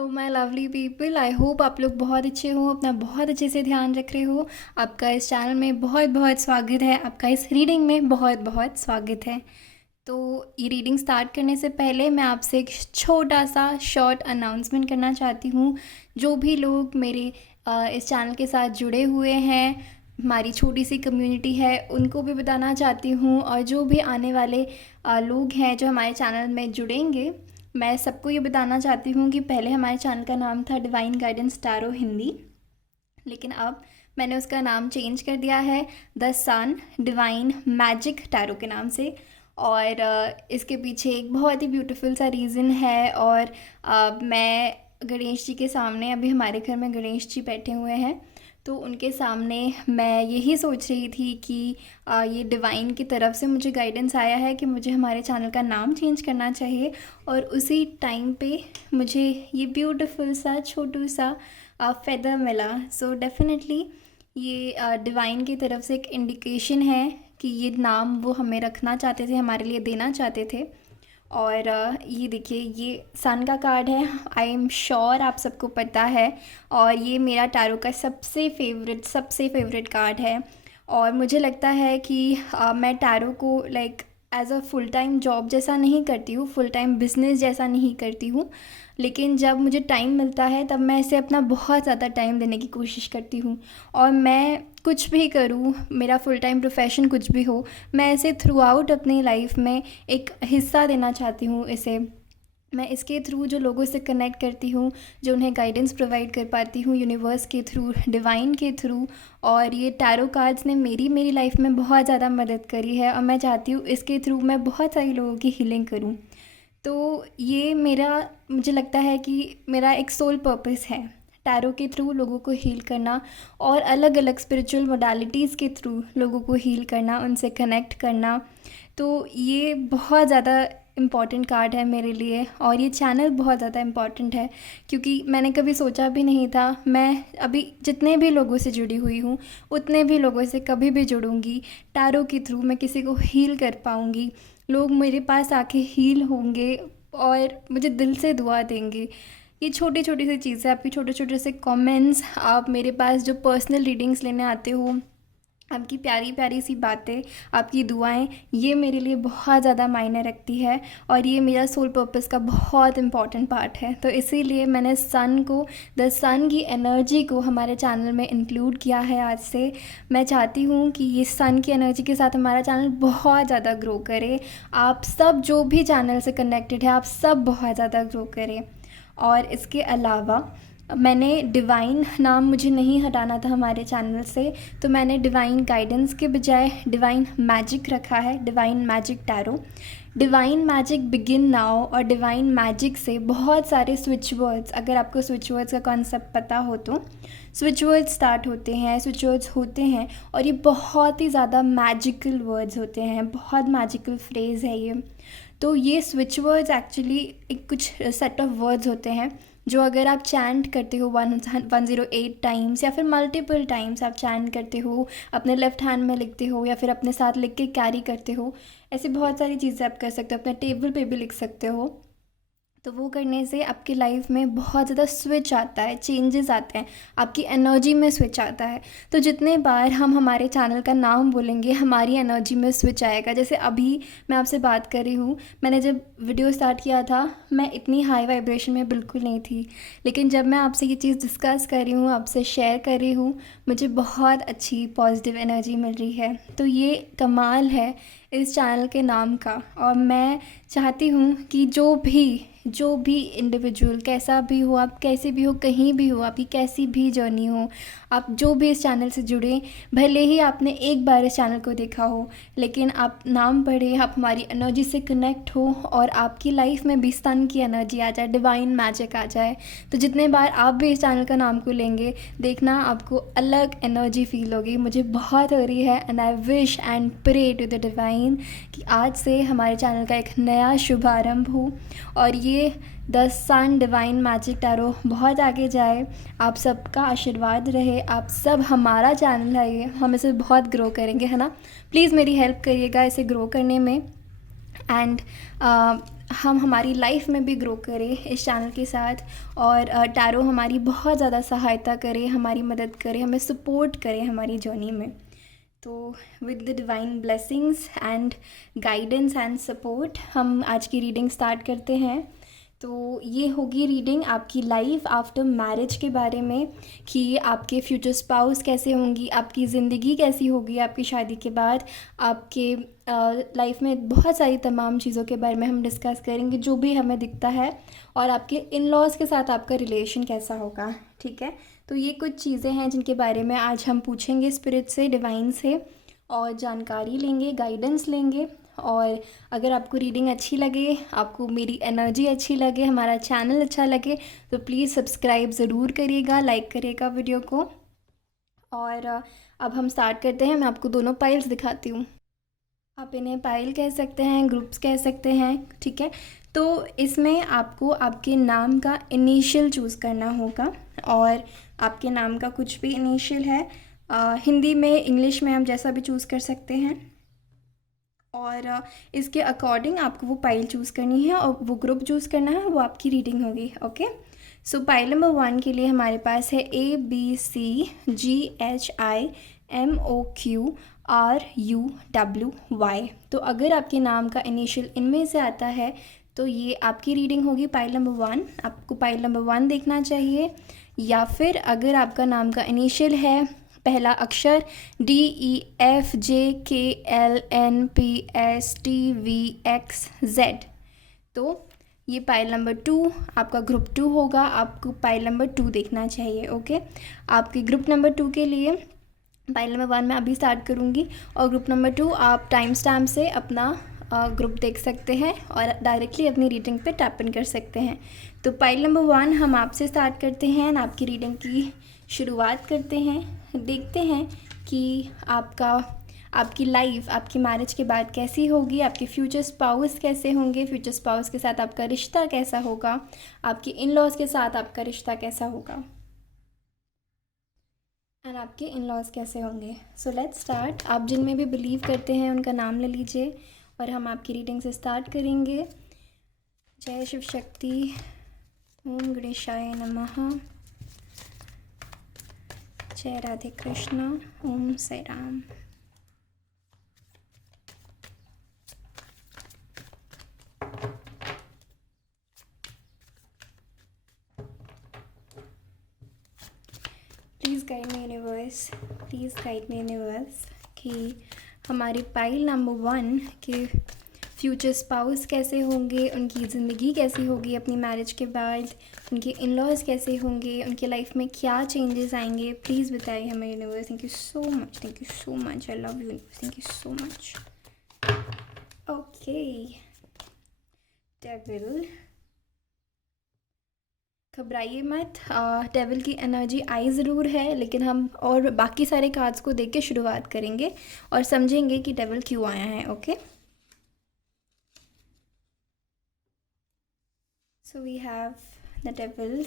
Hello my lovely people. I hope आप लोग बहुत अच्छे हो, अपना बहुत अच्छे से ध्यान रख रहे हो। आपका इस चैनल में बहुत बहुत स्वागत है, आपका इस रीडिंग में बहुत बहुत स्वागत है। तो ये रीडिंग स्टार्ट करने से पहले मैं आपसे एक छोटा सा शॉर्ट अनाउंसमेंट करना चाहती हूँ। जो भी लोग मेरे इस चैनल के साथ जुड़े हुए हैं, हमारी छोटी सी कम्युनिटी है, उनको भी बताना चाहती हूँ। और जो भी आने वाले लोग हैं जो हमारे चैनल में जुड़ेंगे, मैं सबको ये बताना चाहती हूँ कि पहले हमारे चैनल का नाम था डिवाइन गाइडेंस टैरो हिंदी, लेकिन अब मैंने उसका नाम चेंज कर दिया है the sun divine magic tarot के नाम से। और इसके पीछे एक बहुत ही ब्यूटीफुल सा रीज़न है। और मैं गणेश जी के सामने, अभी हमारे घर में गणेश जी बैठे हुए हैं, तो उनके सामने मैं यही सोच रही थी कि ये डिवाइन की तरफ से मुझे गाइडेंस आया है कि मुझे हमारे चैनल का नाम चेंज करना चाहिए। और उसी टाइम पे मुझे ये ब्यूटीफुल सा छोटू सा फेदर मिला। सो डेफिनेटली ये डिवाइन की तरफ से एक इंडिकेशन है कि ये नाम वो हमें रखना चाहते थे, हमारे लिए देना चाहते थे। और ये देखिए, ये सन का कार्ड है। आई एम श्योर आप सबको पता है। और ये मेरा टैरो का सबसे फेवरेट कार्ड है। और मुझे लगता है कि मैं टैरो को like as a full time job जैसा नहीं करती हूँ, फुल टाइम बिजनेस जैसा नहीं करती हूँ। लेकिन जब मुझे टाइम मिलता है तब मैं इसे अपना बहुत ज़्यादा टाइम देने की कोशिश करती हूँ। और मैं कुछ भी करूँ, मेरा फुल टाइम प्रोफेशन कुछ भी हो, मैं इसे थ्रू आउट अपनी लाइफ में एक हिस्सा देना चाहती हूँ इसे। मैं इसके थ्रू जो लोगों से कनेक्ट करती हूँ, जो उन्हें गाइडेंस प्रोवाइड कर पाती हूँ यूनिवर्स के थ्रू, डिवाइन के थ्रू। और ये टैरो कार्ड्स ने मेरी लाइफ में बहुत ज़्यादा मदद करी है, और मैं चाहती हूँ इसके थ्रू मैं बहुत सारे लोगों की हीलिंग करूँ। तो ये मुझे लगता है कि मेरा एक सोल पर्पस है, टैरो के थ्रू लोगों को हील करना, और अलग अलग स्पिरिचुअल मोडालिटीज़ के थ्रू लोगों को हील करना, उनसे कनेक्ट करना। तो ये बहुत ज़्यादा इम्पॉर्टेंट कार्ड है मेरे लिए, और ये चैनल बहुत ज़्यादा इम्पॉर्टेंट है, क्योंकि मैंने कभी सोचा भी नहीं था मैं अभी जितने भी लोगों से जुड़ी हुई हूँ, उतने भी लोगों से कभी भी जुड़ूंगी, टैरो के थ्रू मैं किसी को हील कर पाऊँगी। लोग मेरे पास आके हील होंगे और मुझे दिल से दुआ देंगे। ये छोटी छोटी सी चीज़ें, आपके छोटे छोटे से कमेंट्स, आप मेरे पास जो पर्सनल रीडिंग्स लेने आते हो, आपकी प्यारी प्यारी सी बातें, आपकी दुआएं, ये मेरे लिए बहुत ज़्यादा मायने रखती है। और ये मेरा सोल पर्पस का बहुत इम्पॉर्टेंट पार्ट है। तो इसीलिए मैंने द सन की एनर्जी को हमारे चैनल में इंक्लूड किया है आज से। मैं चाहती हूँ कि ये सन की एनर्जी के साथ हमारा चैनल बहुत ज़्यादा ग्रो करे। आप सब जो भी चैनल से कनेक्टेड है, आप सब बहुत ज़्यादा ग्रो करें। और इसके अलावा मैंने डिवाइन नाम मुझे नहीं हटाना था हमारे चैनल से, तो मैंने डिवाइन गाइडेंस के बजाय डिवाइन मैजिक रखा है, divine magic tarot. Divine magic begin now और डिवाइन मैजिक से बहुत सारे स्विच वर्ड्स, अगर आपको स्विच वर्ड्स का कॉन्सेप्ट पता हो तो, स्विच वर्ड्स स्टार्ट होते हैं, स्विच वर्ड्स होते हैं, और ये बहुत ही ज़्यादा मैजिकल वर्ड्स होते हैं, बहुत मैजिकल फ्रेज़ है ये। तो ये स्विच वर्ड्स एक्चुअली एक कुछ सेट ऑफ वर्ड्स होते हैं जो अगर आप चैंट करते हो 108 टाइम्स, या फिर मल्टीपल टाइम्स आप चैंट करते हो, अपने लेफ्ट हैंड में लिखते हो, या फिर अपने साथ लिख के कैरी करते हो, ऐसी बहुत सारी चीज़ें आप कर सकते हो, अपने टेबल पे भी लिख सकते हो। तो वो करने से आपकी लाइफ में बहुत ज़्यादा स्विच आता है, चेंजेस आते हैं, आपकी एनर्जी में स्विच आता है। तो जितने बार हम हमारे चैनल का नाम बोलेंगे, हमारी एनर्जी में स्विच आएगा। जैसे अभी मैं आपसे बात कर रही हूँ, मैंने जब वीडियो स्टार्ट किया था मैं इतनी हाई वाइब्रेशन में बिल्कुल नहीं थी, लेकिन जब मैं आपसे ये चीज़ डिस्कस कर रही हूँ, आपसे शेयर कर रही हूँ, मुझे बहुत अच्छी पॉजिटिव एनर्जी मिल रही है। तो ये कमाल है इस चैनल के नाम का। और मैं चाहती हूँ कि जो भी इंडिविजुअल, कैसा भी हो, आप कैसे भी हो, कहीं भी हो, आपकी कैसी भी जर्नी हो, आप जो भी इस चैनल से जुड़े, भले ही आपने एक बार इस चैनल को देखा हो, लेकिन आप नाम पढ़े, आप हमारी एनर्जी से कनेक्ट हो, और आपकी लाइफ में भी सन की एनर्जी आ जाए, डिवाइन मैजिक आ जाए। तो जितने बार आप भी इस चैनल का नाम को लेंगे, देखना आपको अलग एनर्जी फील होगी। मुझे बहुत हो रही है, and I wish and pray to the divine कि आज से हमारे चैनल का एक नया शुभारंभ हो, और ये the sun divine magic tarot बहुत आगे जाए। आप सबका आशीर्वाद रहे, आप सब, हमारा चैनल है ये, हम इसे बहुत ग्रो करेंगे, है ना। प्लीज़ मेरी हेल्प करिएगा इसे ग्रो करने में। एंड हम हमारी लाइफ में भी ग्रो करें इस चैनल के साथ, और टैरो हमारी बहुत ज़्यादा सहायता करे, हमारी मदद करे, हमें सपोर्ट करे हमारी जर्नी में। तो with the divine blessings and guidance and support हम आज की रीडिंग स्टार्ट करते हैं। तो ये होगी रीडिंग आपकी लाइफ आफ्टर मैरिज के बारे में, कि आपके फ्यूचर स्पाउस कैसे होंगी, आपकी ज़िंदगी कैसी होगी आपकी शादी के बाद, आपके लाइफ में बहुत सारी तमाम चीज़ों के बारे में हम डिस्कस करेंगे जो भी हमें दिखता है, और आपके इन लॉज के साथ आपका रिलेशन कैसा होगा। ठीक है, तो ये कुछ चीज़ें हैं जिनके बारे में आज हम पूछेंगे स्पिरिट से, डिवाइन से, और जानकारी लेंगे, गाइडेंस लेंगे। और अगर आपको रीडिंग अच्छी लगे, आपको मेरी एनर्जी अच्छी लगे, हमारा चैनल अच्छा लगे, तो प्लीज़ सब्सक्राइब ज़रूर करिएगा, लाइक करिएगा वीडियो को। और अब हम स्टार्ट करते हैं। मैं आपको दोनों पाइल्स दिखाती हूँ। आप इन्हें पाइल कह सकते हैं, ग्रुप्स कह सकते हैं। ठीक है, तो इसमें आपको आपके नाम का इनिशियल चूज़ करना होगा, और आपके नाम का कुछ भी इनिशियल है, हिंदी में, इंग्लिश में, हम जैसा भी चूज़ कर सकते हैं। और इसके अकॉर्डिंग आपको वो पाइल चूज़ करनी है और वो ग्रुप चूज़ करना है, वो आपकी रीडिंग होगी। ओके, सो पाइल नंबर 1 के लिए हमारे पास है ABCGHIMOQRUWY। तो अगर आपके नाम का इनिशियल इनमें से आता है तो ये आपकी रीडिंग होगी पाइल नंबर 1। आपको पाइल नंबर 1 देखना चाहिए, या फिर अगर आपका नाम का इनिशियल है पहला अक्षर DEFJKLNPSTVXZ, तो ये पाइल नंबर 2 आपका ग्रुप 2 होगा। आपको पाइल नंबर 2 देखना चाहिए। ओके, आपके ग्रुप नंबर 2 के लिए पाइल नंबर 1 मैं अभी स्टार्ट करूँगी, और ग्रुप नंबर 2 आप टाइम स्टैम्प से अपना ग्रुप देख सकते हैं और डायरेक्टली अपनी रीडिंग पे टैप इन कर सकते हैं। तो पाइल नंबर 1 हम आपसे स्टार्ट करते हैं, आपकी रीडिंग की शुरुआत करते हैं। देखते हैं कि आपकी लाइफ आपकी मैरिज के बाद कैसी होगी, आपके फ्यूचर स्पाउस कैसे होंगे, फ्यूचर स्पाउस के साथ आपका रिश्ता कैसा होगा, आपके इन लॉज के साथ आपका रिश्ता कैसा होगा, एंड आपके इन लॉज कैसे होंगे। So let's start. आप जिनमें भी बिलीव करते हैं उनका नाम ले लीजिए, और हम आपकी रीडिंग से स्टार्ट करेंगे। जय शिव शक्ति, ओम गणेशाय नमः, जय Radhe Krishna, Om Sai Ram. Please guide me universe, please guide me universe, कि हमारी पाइल नंबर 1 के फ्यूचर स्पाउस कैसे होंगे, उनकी ज़िंदगी कैसी होगी अपनी मैरिज के बाद, उनके इन लॉज कैसे होंगे, उनके लाइफ में क्या चेंजेस आएंगे। प्लीज़ बताइए हमें universe. Thank you so much, thank you so much, I love you universe, thank you so much. Okay, devil, घबराइए मत, डेविल की एनर्जी आई ज़रूर है, लेकिन हम और बाकी सारे कार्ड्स को देख के शुरुआत करेंगे और समझेंगे कि डेविल क्यों आया है। Okay, so we have the devil.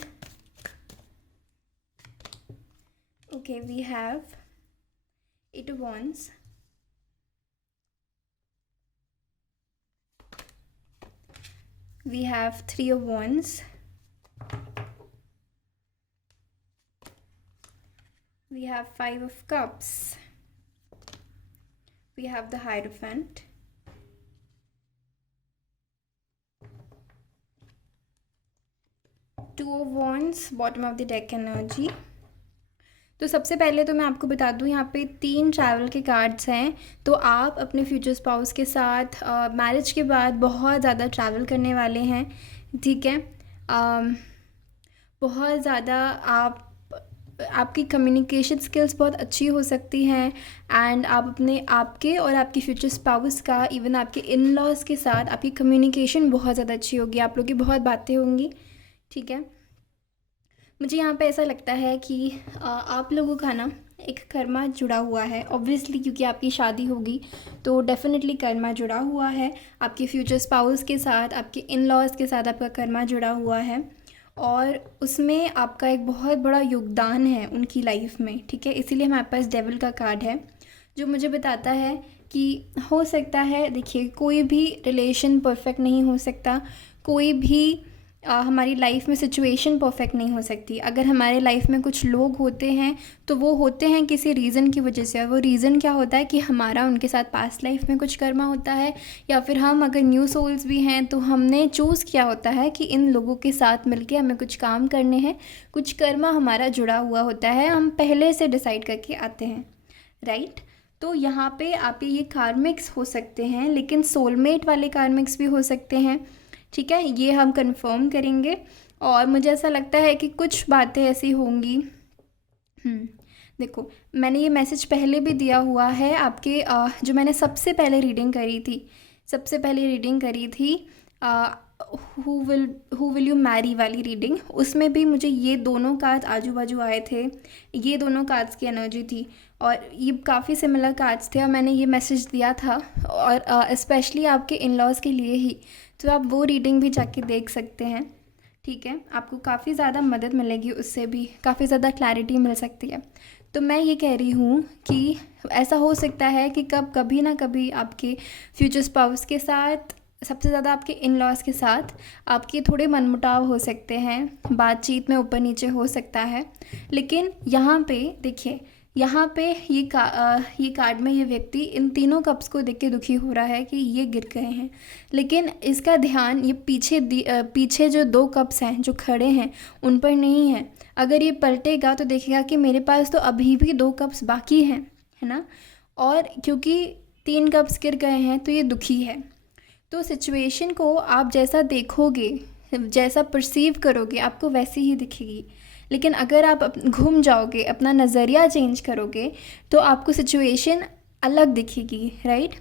Okay, we have 8 of wands, we have 3 of wands, we have 5 of cups, we have the Hierophant, two of wands, bottom of the deck energy. तो सबसे पहले तो मैं आपको बता दूं, यहाँ पे 3 ट्रैवल के कार्ड्स हैं। तो आप अपने फ्यूचर स्पाउस के साथ मैरिज के बाद बहुत ज़्यादा ट्रैवल करने वाले हैं। ठीक है, बहुत ज़्यादा आपकी कम्युनिकेशन स्किल्स बहुत अच्छी हो सकती हैं, एंड आप आपके और आपके फ्यूचर स्पाउस का, इवन आपके इन लॉज के साथ आपकी कम्युनिकेशन बहुत ज़्यादा अच्छी होगी, आप लोग की बहुत बातें होंगी। ठीक है, मुझे यहाँ पे ऐसा लगता है कि आप लोगों का ना एक कर्मा जुड़ा हुआ है, ऑब्वियसली, क्योंकि आपकी शादी होगी तो डेफिनेटली कर्मा जुड़ा हुआ है। आपके फ्यूचर स्पाउस के साथ, आपके इन लॉज के साथ आपका कर्मा जुड़ा हुआ है, और उसमें आपका एक बहुत बड़ा योगदान है उनकी लाइफ में। ठीक है, इसीलिए हमारे पास डेविल का कार्ड है, जो मुझे बताता है कि हो सकता है, देखिए कोई भी रिलेशन परफेक्ट नहीं हो सकता, कोई भी हमारी लाइफ में सिचुएशन परफेक्ट नहीं हो सकती। अगर हमारे लाइफ में कुछ लोग होते हैं तो वो होते हैं किसी रीज़न की वजह से, और वो रीज़न क्या होता है कि हमारा उनके साथ पास्ट लाइफ में कुछ कर्मा होता है, या फिर हम अगर न्यू सोल्स भी हैं तो हमने चूज़ किया होता है कि इन लोगों के साथ मिलके हमें कुछ काम करने हैं, कुछ कर्मा हमारा जुड़ा हुआ होता है, हम पहले से डिसाइड करके आते हैं, राइट। तो यहाँ पे आप ये कार्मिक्स हो सकते हैं, लेकिन सोलमेट वाले कार्मिक्स भी हो सकते हैं, ठीक है, ये हम कंफर्म करेंगे। और मुझे ऐसा लगता है कि कुछ बातें ऐसी होंगी। देखो, मैंने ये मैसेज पहले भी दिया हुआ है आपके जो मैंने सबसे पहले रीडिंग करी थी हु विल यू मैरी वाली रीडिंग, उसमें भी मुझे ये दोनों कार्ड्स आजू बाजू आए थे, ये दोनों कार्ड्स की एनर्जी थी और ये काफ़ी सिमिलर कार्ड्स थे, और मैंने ये मैसेज दिया था और स्पेशली आपके इन लॉज़ के लिए ही। तो आप वो रीडिंग भी जाके देख सकते हैं, ठीक है, आपको काफ़ी ज़्यादा मदद मिलेगी, उससे भी काफ़ी ज़्यादा क्लैरिटी मिल सकती है। तो मैं ये कह रही हूँ कि ऐसा हो सकता है कि कभी ना कभी आपके फ्यूचर स्पाउस के साथ, सबसे ज़्यादा आपके इन लॉज़ के साथ आपके थोड़े मनमुटाव हो सकते हैं, बातचीत में ऊपर नीचे हो सकता है। लेकिन यहाँ पे देखिए, यहाँ पे ये कार्ड में ये व्यक्ति इन तीनों कप्स को देख के दुखी हो रहा है कि ये गिर गए हैं, लेकिन इसका ध्यान ये पीछे जो 2 कप्स हैं जो खड़े हैं उन पर नहीं है। अगर ये पलटेगा तो देखेगा कि मेरे पास तो अभी भी 2 कप्स बाकी हैं, है ना, और क्योंकि 3 कप्स गिर गए हैं तो ये दुखी है। तो सिचुएशन को आप जैसा देखोगे, जैसा परसीव करोगे, आपको वैसी ही दिखेगी। लेकिन अगर आप घूम जाओगे, अपना नज़रिया चेंज करोगे, तो आपको सिचुएशन अलग दिखेगी, राइट।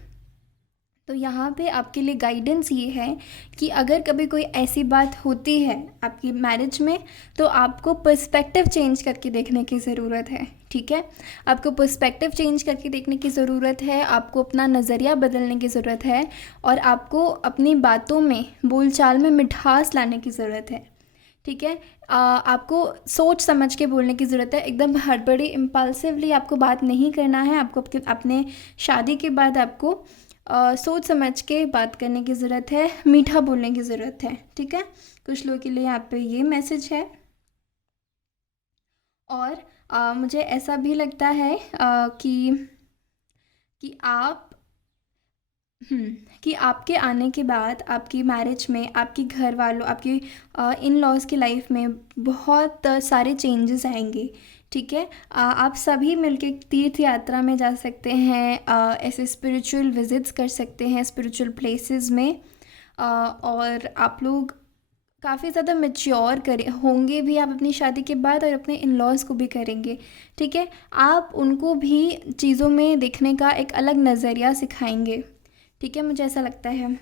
तो यहाँ पे आपके लिए गाइडेंस ये है कि अगर कभी कोई ऐसी बात होती है आपकी मैरिज में, तो आपको पर्सपेक्टिव चेंज करके देखने की ज़रूरत है, ठीक है, आपको पर्सपेक्टिव चेंज करके देखने की ज़रूरत है, आपको अपना नज़रिया बदलने की ज़रूरत है, और आपको अपनी बातों में, बोलचाल में मिठास लाने की ज़रूरत है, ठीक है। आपको सोच समझ के बोलने की ज़रूरत है, एकदम हड़बड़ी इम्पल्सिवली आपको बात नहीं करना है। आपको अपने शादी के बाद आपको सोच समझ के बात करने की ज़रूरत है, मीठा बोलने की ज़रूरत है, ठीक है। कुछ लोगों के लिए यहाँ पे ये मैसेज है। और मुझे ऐसा भी लगता है कि आप कि आपके आने के बाद आपकी मैरिज में, आपके घर वालों, आपके इन लॉज़ की लाइफ में बहुत सारे चेंजेस आएंगे, ठीक है। आप सभी मिलके तीर्थ यात्रा में जा सकते हैं, ऐसे स्पिरिचुअल विजिट्स कर सकते हैं स्पिरिचुअल प्लेसेस में, और आप लोग काफ़ी ज़्यादा मैच्योर होंगे भी आप अपनी शादी के बाद, और अपने इन लॉज़ को भी करेंगे, ठीक है। आप उनको भी चीज़ों में देखने का एक अलग नज़रिया सिखाएंगे, ठीक है, मुझे ऐसा लगता है।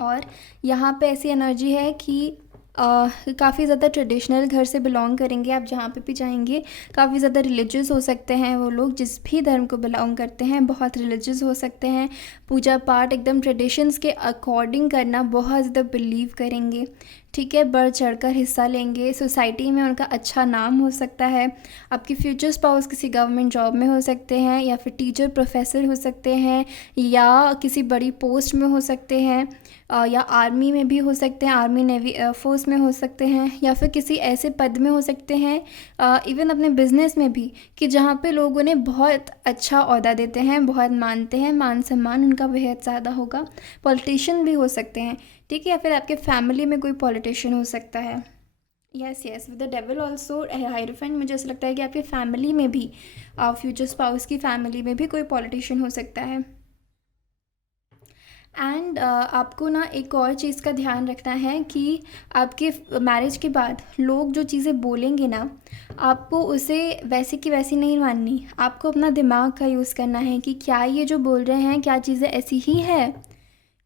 और यहाँ पे ऐसी एनर्जी है कि काफ़ी ज़्यादा ट्रेडिशनल घर से बिलोंग करेंगे आप, जहाँ पे भी जाएंगे काफ़ी ज़्यादा रिलीजियस हो सकते हैं वो लोग, जिस भी धर्म को बिलोंग करते हैं बहुत रिलीजियस हो सकते हैं, पूजा पाठ एकदम ट्रेडिशंस के अकॉर्डिंग करना बहुत ज़्यादा बिलीव करेंगे, ठीक है, बढ़ चढ़कर हिस्सा लेंगे, सोसाइटी में उनका अच्छा नाम हो सकता है। आपके फ्यूचर स्पाउस किसी गवर्नमेंट जॉब में हो सकते हैं, या फिर टीचर प्रोफेसर हो सकते हैं, या किसी बड़ी पोस्ट में हो सकते हैं, या आर्मी में भी हो सकते हैं, आर्मी नेवी एयरफोर्स में हो सकते हैं, या फिर किसी ऐसे पद में हो सकते हैं, इवन अपने बिजनेस में भी, कि जहाँ पे लोग उन्हें बहुत अच्छा ओहदा देते हैं, बहुत मानते हैं, मान सम्मान उनका बेहद ज़्यादा होगा। पॉलिटिशियन भी हो सकते हैं, ठीक है, या फिर आपके फैमिली में कोई पॉलिटिशियन हो सकता है। Yes with the devil also hierophant, मुझे ऐसा लगता है कि आपकी फैमिली में भी, फ्यूचर स्पाउस की फैमिली में भी कोई पॉलिटिशियन हो सकता है। एंड आपको ना एक और चीज़ का ध्यान रखना है कि आपके मैरिज के बाद लोग जो चीज़ें बोलेंगे ना, आपको उसे वैसे की वैसी नहीं माननी, आपको अपना दिमाग का यूज़ करना है कि क्या ये जो बोल रहे हैं क्या चीज़ें ऐसी ही है,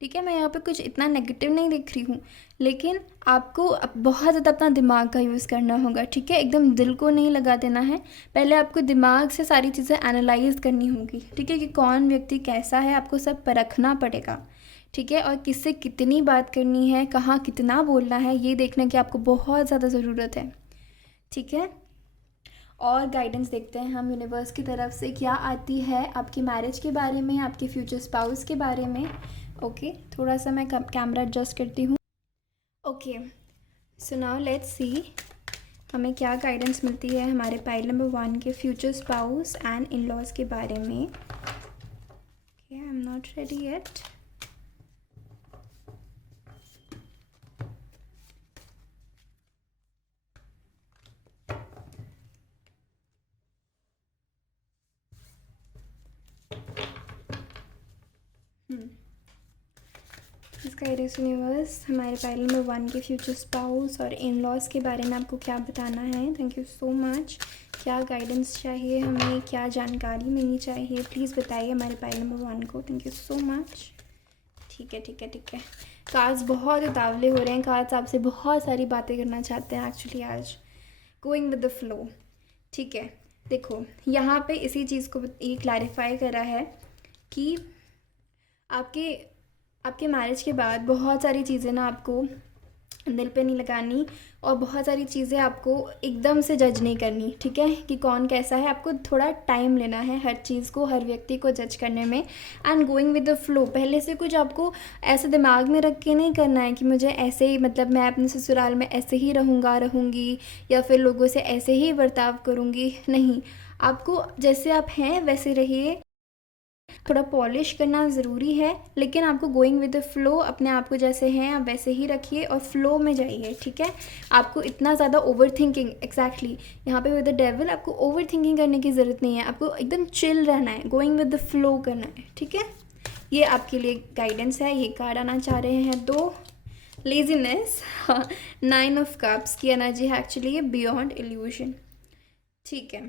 ठीक है। मैं यहाँ पे कुछ इतना नेगेटिव नहीं देख रही हूँ, लेकिन आपको बहुत ज़्यादा अपना दिमाग का यूज़ करना होगा, ठीक है, एकदम दिल को नहीं लगा देना है, पहले आपको दिमाग से सारी चीज़ें एनालाइज करनी होगी, ठीक है, कि कौन व्यक्ति कैसा है, आपको सब परखना पड़ेगा, ठीक है, और किससे कितनी बात करनी है, कहाँ कितना बोलना है, ये देखने की आपको बहुत ज़्यादा ज़रूरत है, ठीक है। और गाइडेंस देखते हैं हम यूनिवर्स की तरफ से क्या आती है आपकी मैरिज के बारे में, आपके फ्यूचर स्पाउस के बारे में। ओके, थोड़ा सा मैं कैमरा एडजस्ट करती हूँ। Okay, so now let's see हमें क्या गाइडेंस मिलती है हमारे पाइल नंबर 1 के future spouse and in laws के बारे में। Okay, I am not ready yet. इसका एरेस यूनिवर्स हमारे पाइल नंबर 1 के फ्यूचर स्पाउस और इन लॉज के बारे में आपको क्या बताना है। Thank you so much. क्या गाइडेंस चाहिए हमें, क्या जानकारी मिलनी चाहिए, प्लीज़ बताइए हमारे पाइल नंबर 1 को। Thank you so much. ठीक है ठीक है ठीक है। कार्ड्स बहुत उतावले हो रहे हैं, कार्ड्स आपसे बहुत सारी बातें करना चाहते हैं एक्चुअली आज। Going with the flow. ठीक है, देखो यहाँ पे इसी चीज़ को ये क्लैरिफाई करा है कि आपके आपके मैरिज के बाद बहुत सारी चीज़ें ना आपको दिल पे नहीं लगानी और बहुत सारी चीज़ें आपको एकदम से जज नहीं करनी। ठीक है, कि कौन कैसा है, आपको थोड़ा टाइम लेना है हर चीज़ को, हर व्यक्ति को जज करने में। And going with the flow, पहले से कुछ आपको ऐसे दिमाग में रख के नहीं करना है कि मुझे ऐसे ही, मतलब मैं अपने ससुराल में ऐसे ही रहूँगी या फिर लोगों से ऐसे ही बर्ताव करूँगी। नहीं, आपको जैसे आप हैं वैसे रहिए। थोड़ा पॉलिश करना ज़रूरी है, लेकिन आपको गोइंग विद द फ्लो, अपने आप को जैसे हैं आप वैसे ही रखिए और फ्लो में जाइए। ठीक है, आपको इतना ज़्यादा ओवर थिंकिंग, एग्जैक्टली यहाँ पे विद द डेविल आपको ओवर थिंकिंग करने की ज़रूरत नहीं है, आपको एकदम चिल रहना है, गोइंग विद द फ्लो करना है। ठीक है, ये आपके लिए गाइडेंस है। ये कार्ड आना चाह रहे हैं 2, लेजीनेस, 9 ऑफ कप्स की एनर्जी है एक्चुअली, ये बियॉन्ड इल्यूजन। ठीक है,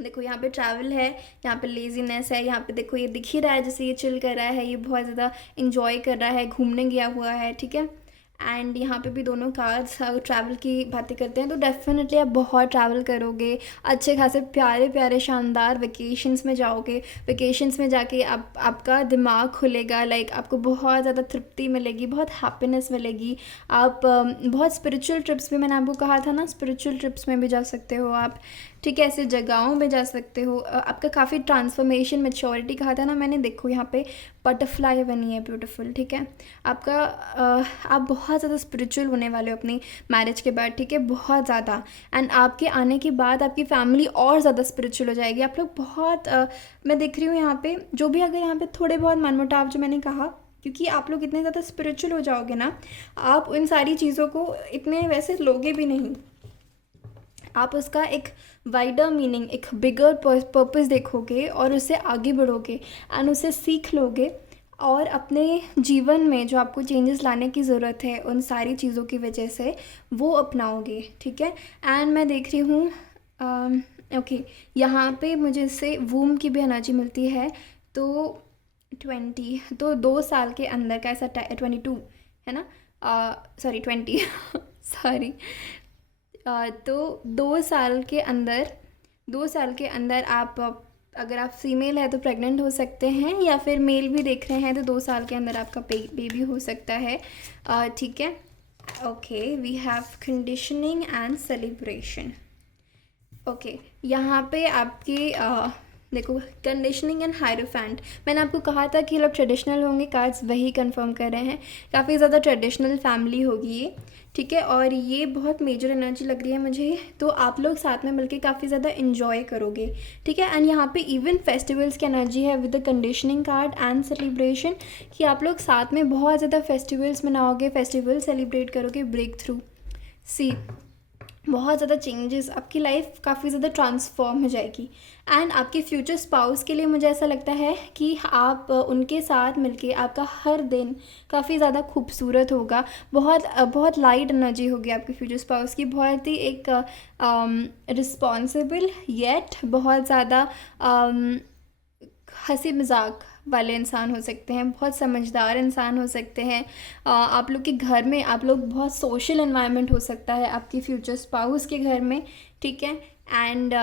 देखो यहाँ पे ट्रैवल है, यहाँ पे लेजीनेस है, यहाँ पे देखो ये दिख ही रहा है जैसे ये चिल कर रहा है, ये बहुत ज़्यादा इंजॉय कर रहा है, घूमने गया हुआ है। ठीक है, एंड यहाँ पे भी दोनों कार्ड्स ट्रैवल की बातें करते हैं, तो डेफिनेटली आप बहुत ट्रैवल करोगे, अच्छे खासे प्यारे प्यारे शानदार वेकेशंस में जाओगे। वेकेशंस में जाके आपका दिमाग खुलेगा, लाइक आपको बहुत ज़्यादा तृप्ति मिलेगी, बहुत हैप्पीनेस मिलेगी। आप बहुत स्पिरिचुअल ट्रिप्स भी, मैंने आपको कहा था ना, स्पिरिचुअल ट्रिप्स में भी जा सकते हो आप। ठीक है, ऐसे जगहों में जा सकते हो। आपका काफ़ी ट्रांसफॉर्मेशन, मैच्योरिटी कहा था ना मैंने, देखो यहाँ पे बटरफ्लाई बनी है, ब्यूटीफुल। ठीक है, आपका आप बहुत ज़्यादा स्पिरिचुअल होने वाले हो अपनी मैरिज के बाद। ठीक है, बहुत ज़्यादा। एंड आपके आने के बाद आपकी फैमिली और ज़्यादा स्पिरिचुअल हो जाएगी। आप लोग बहुत मैं देख रही हूँ यहाँ पे, जो भी अगर यहाँ पे थोड़े बहुत मनमुटाव जो मैंने कहा, क्योंकि आप लोग इतने ज़्यादा स्पिरिचुअल हो जाओगे ना, आप उन सारी चीज़ों को इतने वैसे लोगे भी नहीं, आप उसका एक वाइडर मीनिंग, एक बिगर पर्पस देखोगे और उससे आगे बढ़ोगे एंड उसे सीख लोगे और अपने जीवन में जो आपको चेंजेस लाने की ज़रूरत है उन सारी चीज़ों की वजह से वो अपनाओगे। ठीक है, एंड मैं देख रही हूँ ओके, यहाँ पे मुझे इससे वूम की भी एनर्जी मिलती है, तो 20, तो 2 साल के अंदर का ऐसा 22 है ना, सॉरी 20 सॉरी, तो 2 साल के अंदर आप, अगर आप फीमेल है तो प्रेग्नेंट हो सकते हैं, या फिर मेल भी देख रहे हैं तो 2 साल के अंदर आपका बेबी हो सकता है। ठीक है, okay, we have conditioning and celebration. Okay, यहाँ पे आपकी देखो कंडीशनिंग एंड हायरोफेंट, मैंने आपको कहा था कि लोग ट्रेडिशनल होंगे, कार्ड्स वही कंफर्म कर रहे हैं। काफ़ी ज़्यादा ट्रेडिशनल फैमिली होगी ये। ठीक है, और ये बहुत मेजर एनर्जी लग रही है मुझे, तो आप लोग साथ में मिलके काफ़ी ज़्यादा इन्जॉय करोगे। ठीक है, एंड यहाँ पे इवन फेस्टिवल्स की एनर्जी है with the conditioning card and celebration, कि आप लोग साथ में बहुत ज़्यादा फेस्टिवल्स मनाओगे, फेस्टिवल सेलिब्रेट करोगे, ब्रेक थ्रू। सी बहुत ज़्यादा चेंजेस, आपकी लाइफ काफ़ी ज़्यादा ट्रांसफॉर्म हो जाएगी। एंड आपके फ्यूचर स्पाउस के लिए मुझे ऐसा लगता है कि आप उनके साथ मिलके आपका हर दिन काफ़ी ज़्यादा खूबसूरत होगा। बहुत लाइट एनर्जी होगी आपके फ्यूचर स्पाउस की, बहुत ही एक रिस्पॉन्सिबल येट बहुत ज़्यादा हंसी मजाक वाले इंसान हो सकते हैं, बहुत समझदार इंसान हो सकते हैं। आप लोग के घर में, आप लोग बहुत सोशल एनवायरनमेंट हो सकता है आपकी फ्यूचर स्पाउस के घर में। ठीक है, एंड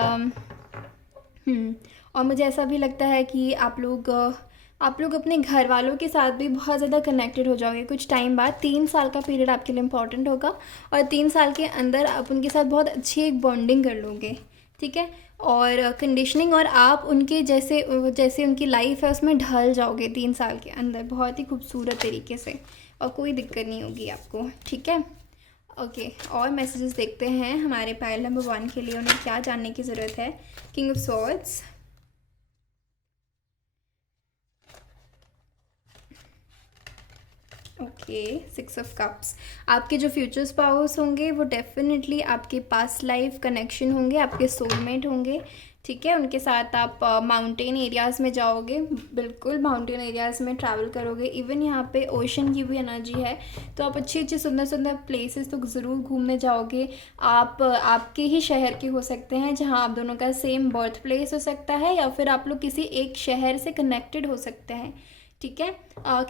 और मुझे ऐसा भी लगता है कि आप लोग आप लोग अपने घर वालों के साथ भी बहुत ज़्यादा कनेक्टेड हो जाओगे कुछ टाइम बाद। 3 साल का पीरियड आपके लिए इम्पॉर्टेंट होगा और 3 साल के अंदर आप उनके साथ बहुत अच्छी एक बॉन्डिंग कर लोगे, ठीक है। और कंडीशनिंग और आप उनके जैसे जैसे उनकी लाइफ है उसमें ढल जाओगे 3 साल के अंदर बहुत ही खूबसूरत तरीके से, और कोई दिक्कत नहीं होगी आपको, ठीक है। ओके, और मैसेजेस देखते हैं हमारे पाइल नंबर 1 के लिए, उन्हें क्या जानने की ज़रूरत है। King of swords, okay, 6 of cups. आपके जो फ्यूचर स्पाउस होंगे वो डेफिनेटली आपके पास्ट लाइफ कनेक्शन होंगे, आपके सोलमेट होंगे, ठीक है। उनके साथ आप माउंटेन एरियाज़ में जाओगे, बिल्कुल माउंटेन एरियाज़ में ट्रैवल करोगे। इवन यहाँ पे ओशन की भी एनर्जी है, तो आप अच्छी अच्छी सुंदर सुंदर प्लेसेस तो ज़रूर घूमने जाओगे। आप आपके ही शहर के हो सकते हैं जहाँ आप दोनों का सेम बर्थ प्लेस हो सकता है, या फिर आप लोग किसी एक शहर से कनेक्टेड हो सकते हैं, ठीक है।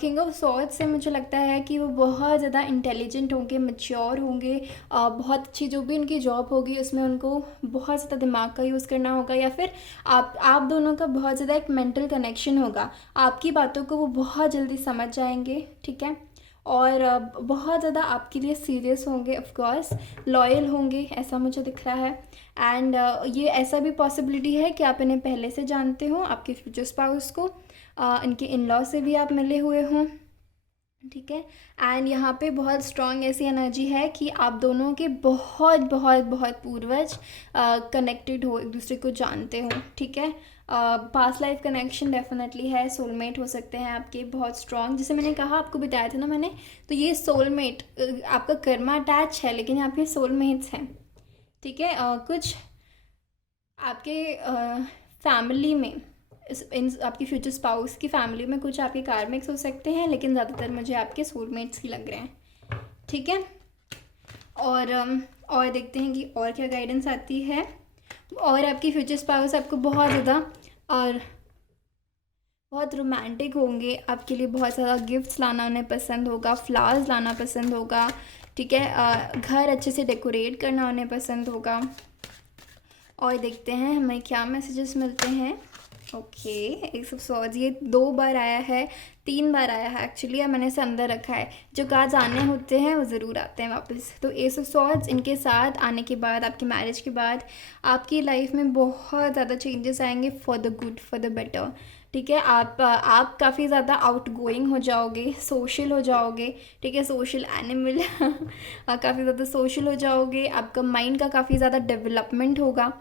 किंग ऑफ सॉर्ड्स से मुझे लगता है कि वो बहुत ज़्यादा इंटेलिजेंट होंगे, मैच्योर होंगे। बहुत अच्छी जो भी उनकी जॉब होगी उसमें उनको बहुत ज़्यादा दिमाग का यूज़ करना होगा, या फिर आप दोनों का बहुत ज़्यादा एक मेंटल कनेक्शन होगा। आपकी बातों को वो बहुत जल्दी समझ जाएंगे, ठीक है। और बहुत ज़्यादा आपके लिए सीरियस होंगे, ऑफ कोर्स लॉयल होंगे, ऐसा मुझे दिख रहा है। एंड ये ऐसा भी पॉसिबिलिटी है कि आप इन्हें पहले से जानते हो, आपके फ्यूचर स्पाउस को। इनके इन लॉ से भी आप मिले हुए हों, ठीक है। एंड यहाँ पे बहुत स्ट्रॉन्ग ऐसी एनर्जी है कि आप दोनों के बहुत बहुत बहुत पूर्वज कनेक्टेड हो, एक दूसरे को जानते हो, ठीक है। पास्ट लाइफ कनेक्शन डेफिनेटली है, सोलमेट हो सकते हैं आपके बहुत स्ट्रॉन्ग, जैसे मैंने कहा आपको बताया था ना मैंने, तो ये सोलमेट आपका कर्मा अटैच है, लेकिन यहाँ पे सोलमेट्स हैं, ठीक है। कुछ आपके फैमिली में इन आपकी फ्यूचर स्पाउस की फैमिली में कुछ आपके कार्मिक्स हो सकते हैं, लेकिन ज़्यादातर मुझे आपके सोलमेट्स ही लग रहे हैं, ठीक है। और देखते हैं कि और क्या गाइडेंस आती है। और आपकी फ्यूचर स्पाउस आपको बहुत ज़्यादा और बहुत रोमांटिक होंगे, आपके लिए बहुत ज़्यादा गिफ्ट्स लाना उन्हें पसंद होगा, फ्लावर्स लाना पसंद होगा, ठीक है। घर अच्छे से डेकोरेट करना उन्हें पसंद होगा। और देखते हैं हमें क्या मैसेजेस मिलते हैं। ओके, एस ऑफ सॉर्ड्स ये 2 बार आया है, 3 बार आया है एक्चुअली, अब मैंने इसे अंदर रखा है। जो कार्ड्स आने होते हैं वो ज़रूर आते हैं वापस। तो एस ऑफ सॉर्ड्स इनके साथ आने के बाद, आपकी मैरिज के बाद आपकी लाइफ में बहुत ज़्यादा चेंजेस आएंगे, for the good, for the better, ठीक है। आप काफ़ी ज़्यादा आउट गोइंग हो जाओगे, सोशल हो जाओगे, ठीक है, सोशल एनिमल काफ़ी ज़्यादा सोशल हो जाओगे, आपका माइंड का काफ़ी ज़्यादा डेवलपमेंट होगा,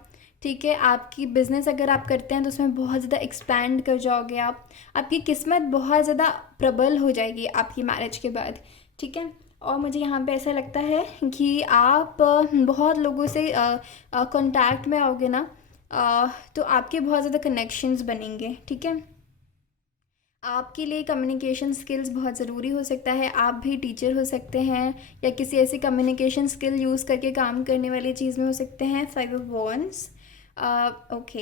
ठीक है। आपकी बिज़नेस अगर आप करते हैं तो उसमें बहुत ज़्यादा एक्सपैंड कर जाओगे आप। आपकी किस्मत बहुत ज़्यादा प्रबल हो जाएगी आपकी मैरिज के बाद, ठीक है। और मुझे यहाँ पे ऐसा लगता है कि आप बहुत लोगों से कांटेक्ट में आओगे ना, तो आपके बहुत ज़्यादा कनेक्शंस बनेंगे, ठीक है। आपके लिए कम्युनिकेशन स्किल्स बहुत ज़रूरी हो सकता है, आप भी टीचर हो सकते हैं या किसी ऐसी कम्युनिकेशन स्किल यूज़ करके काम करने वाली चीज़ में हो सकते हैं। 5 ऑफ वॉन्ड्स, ओके।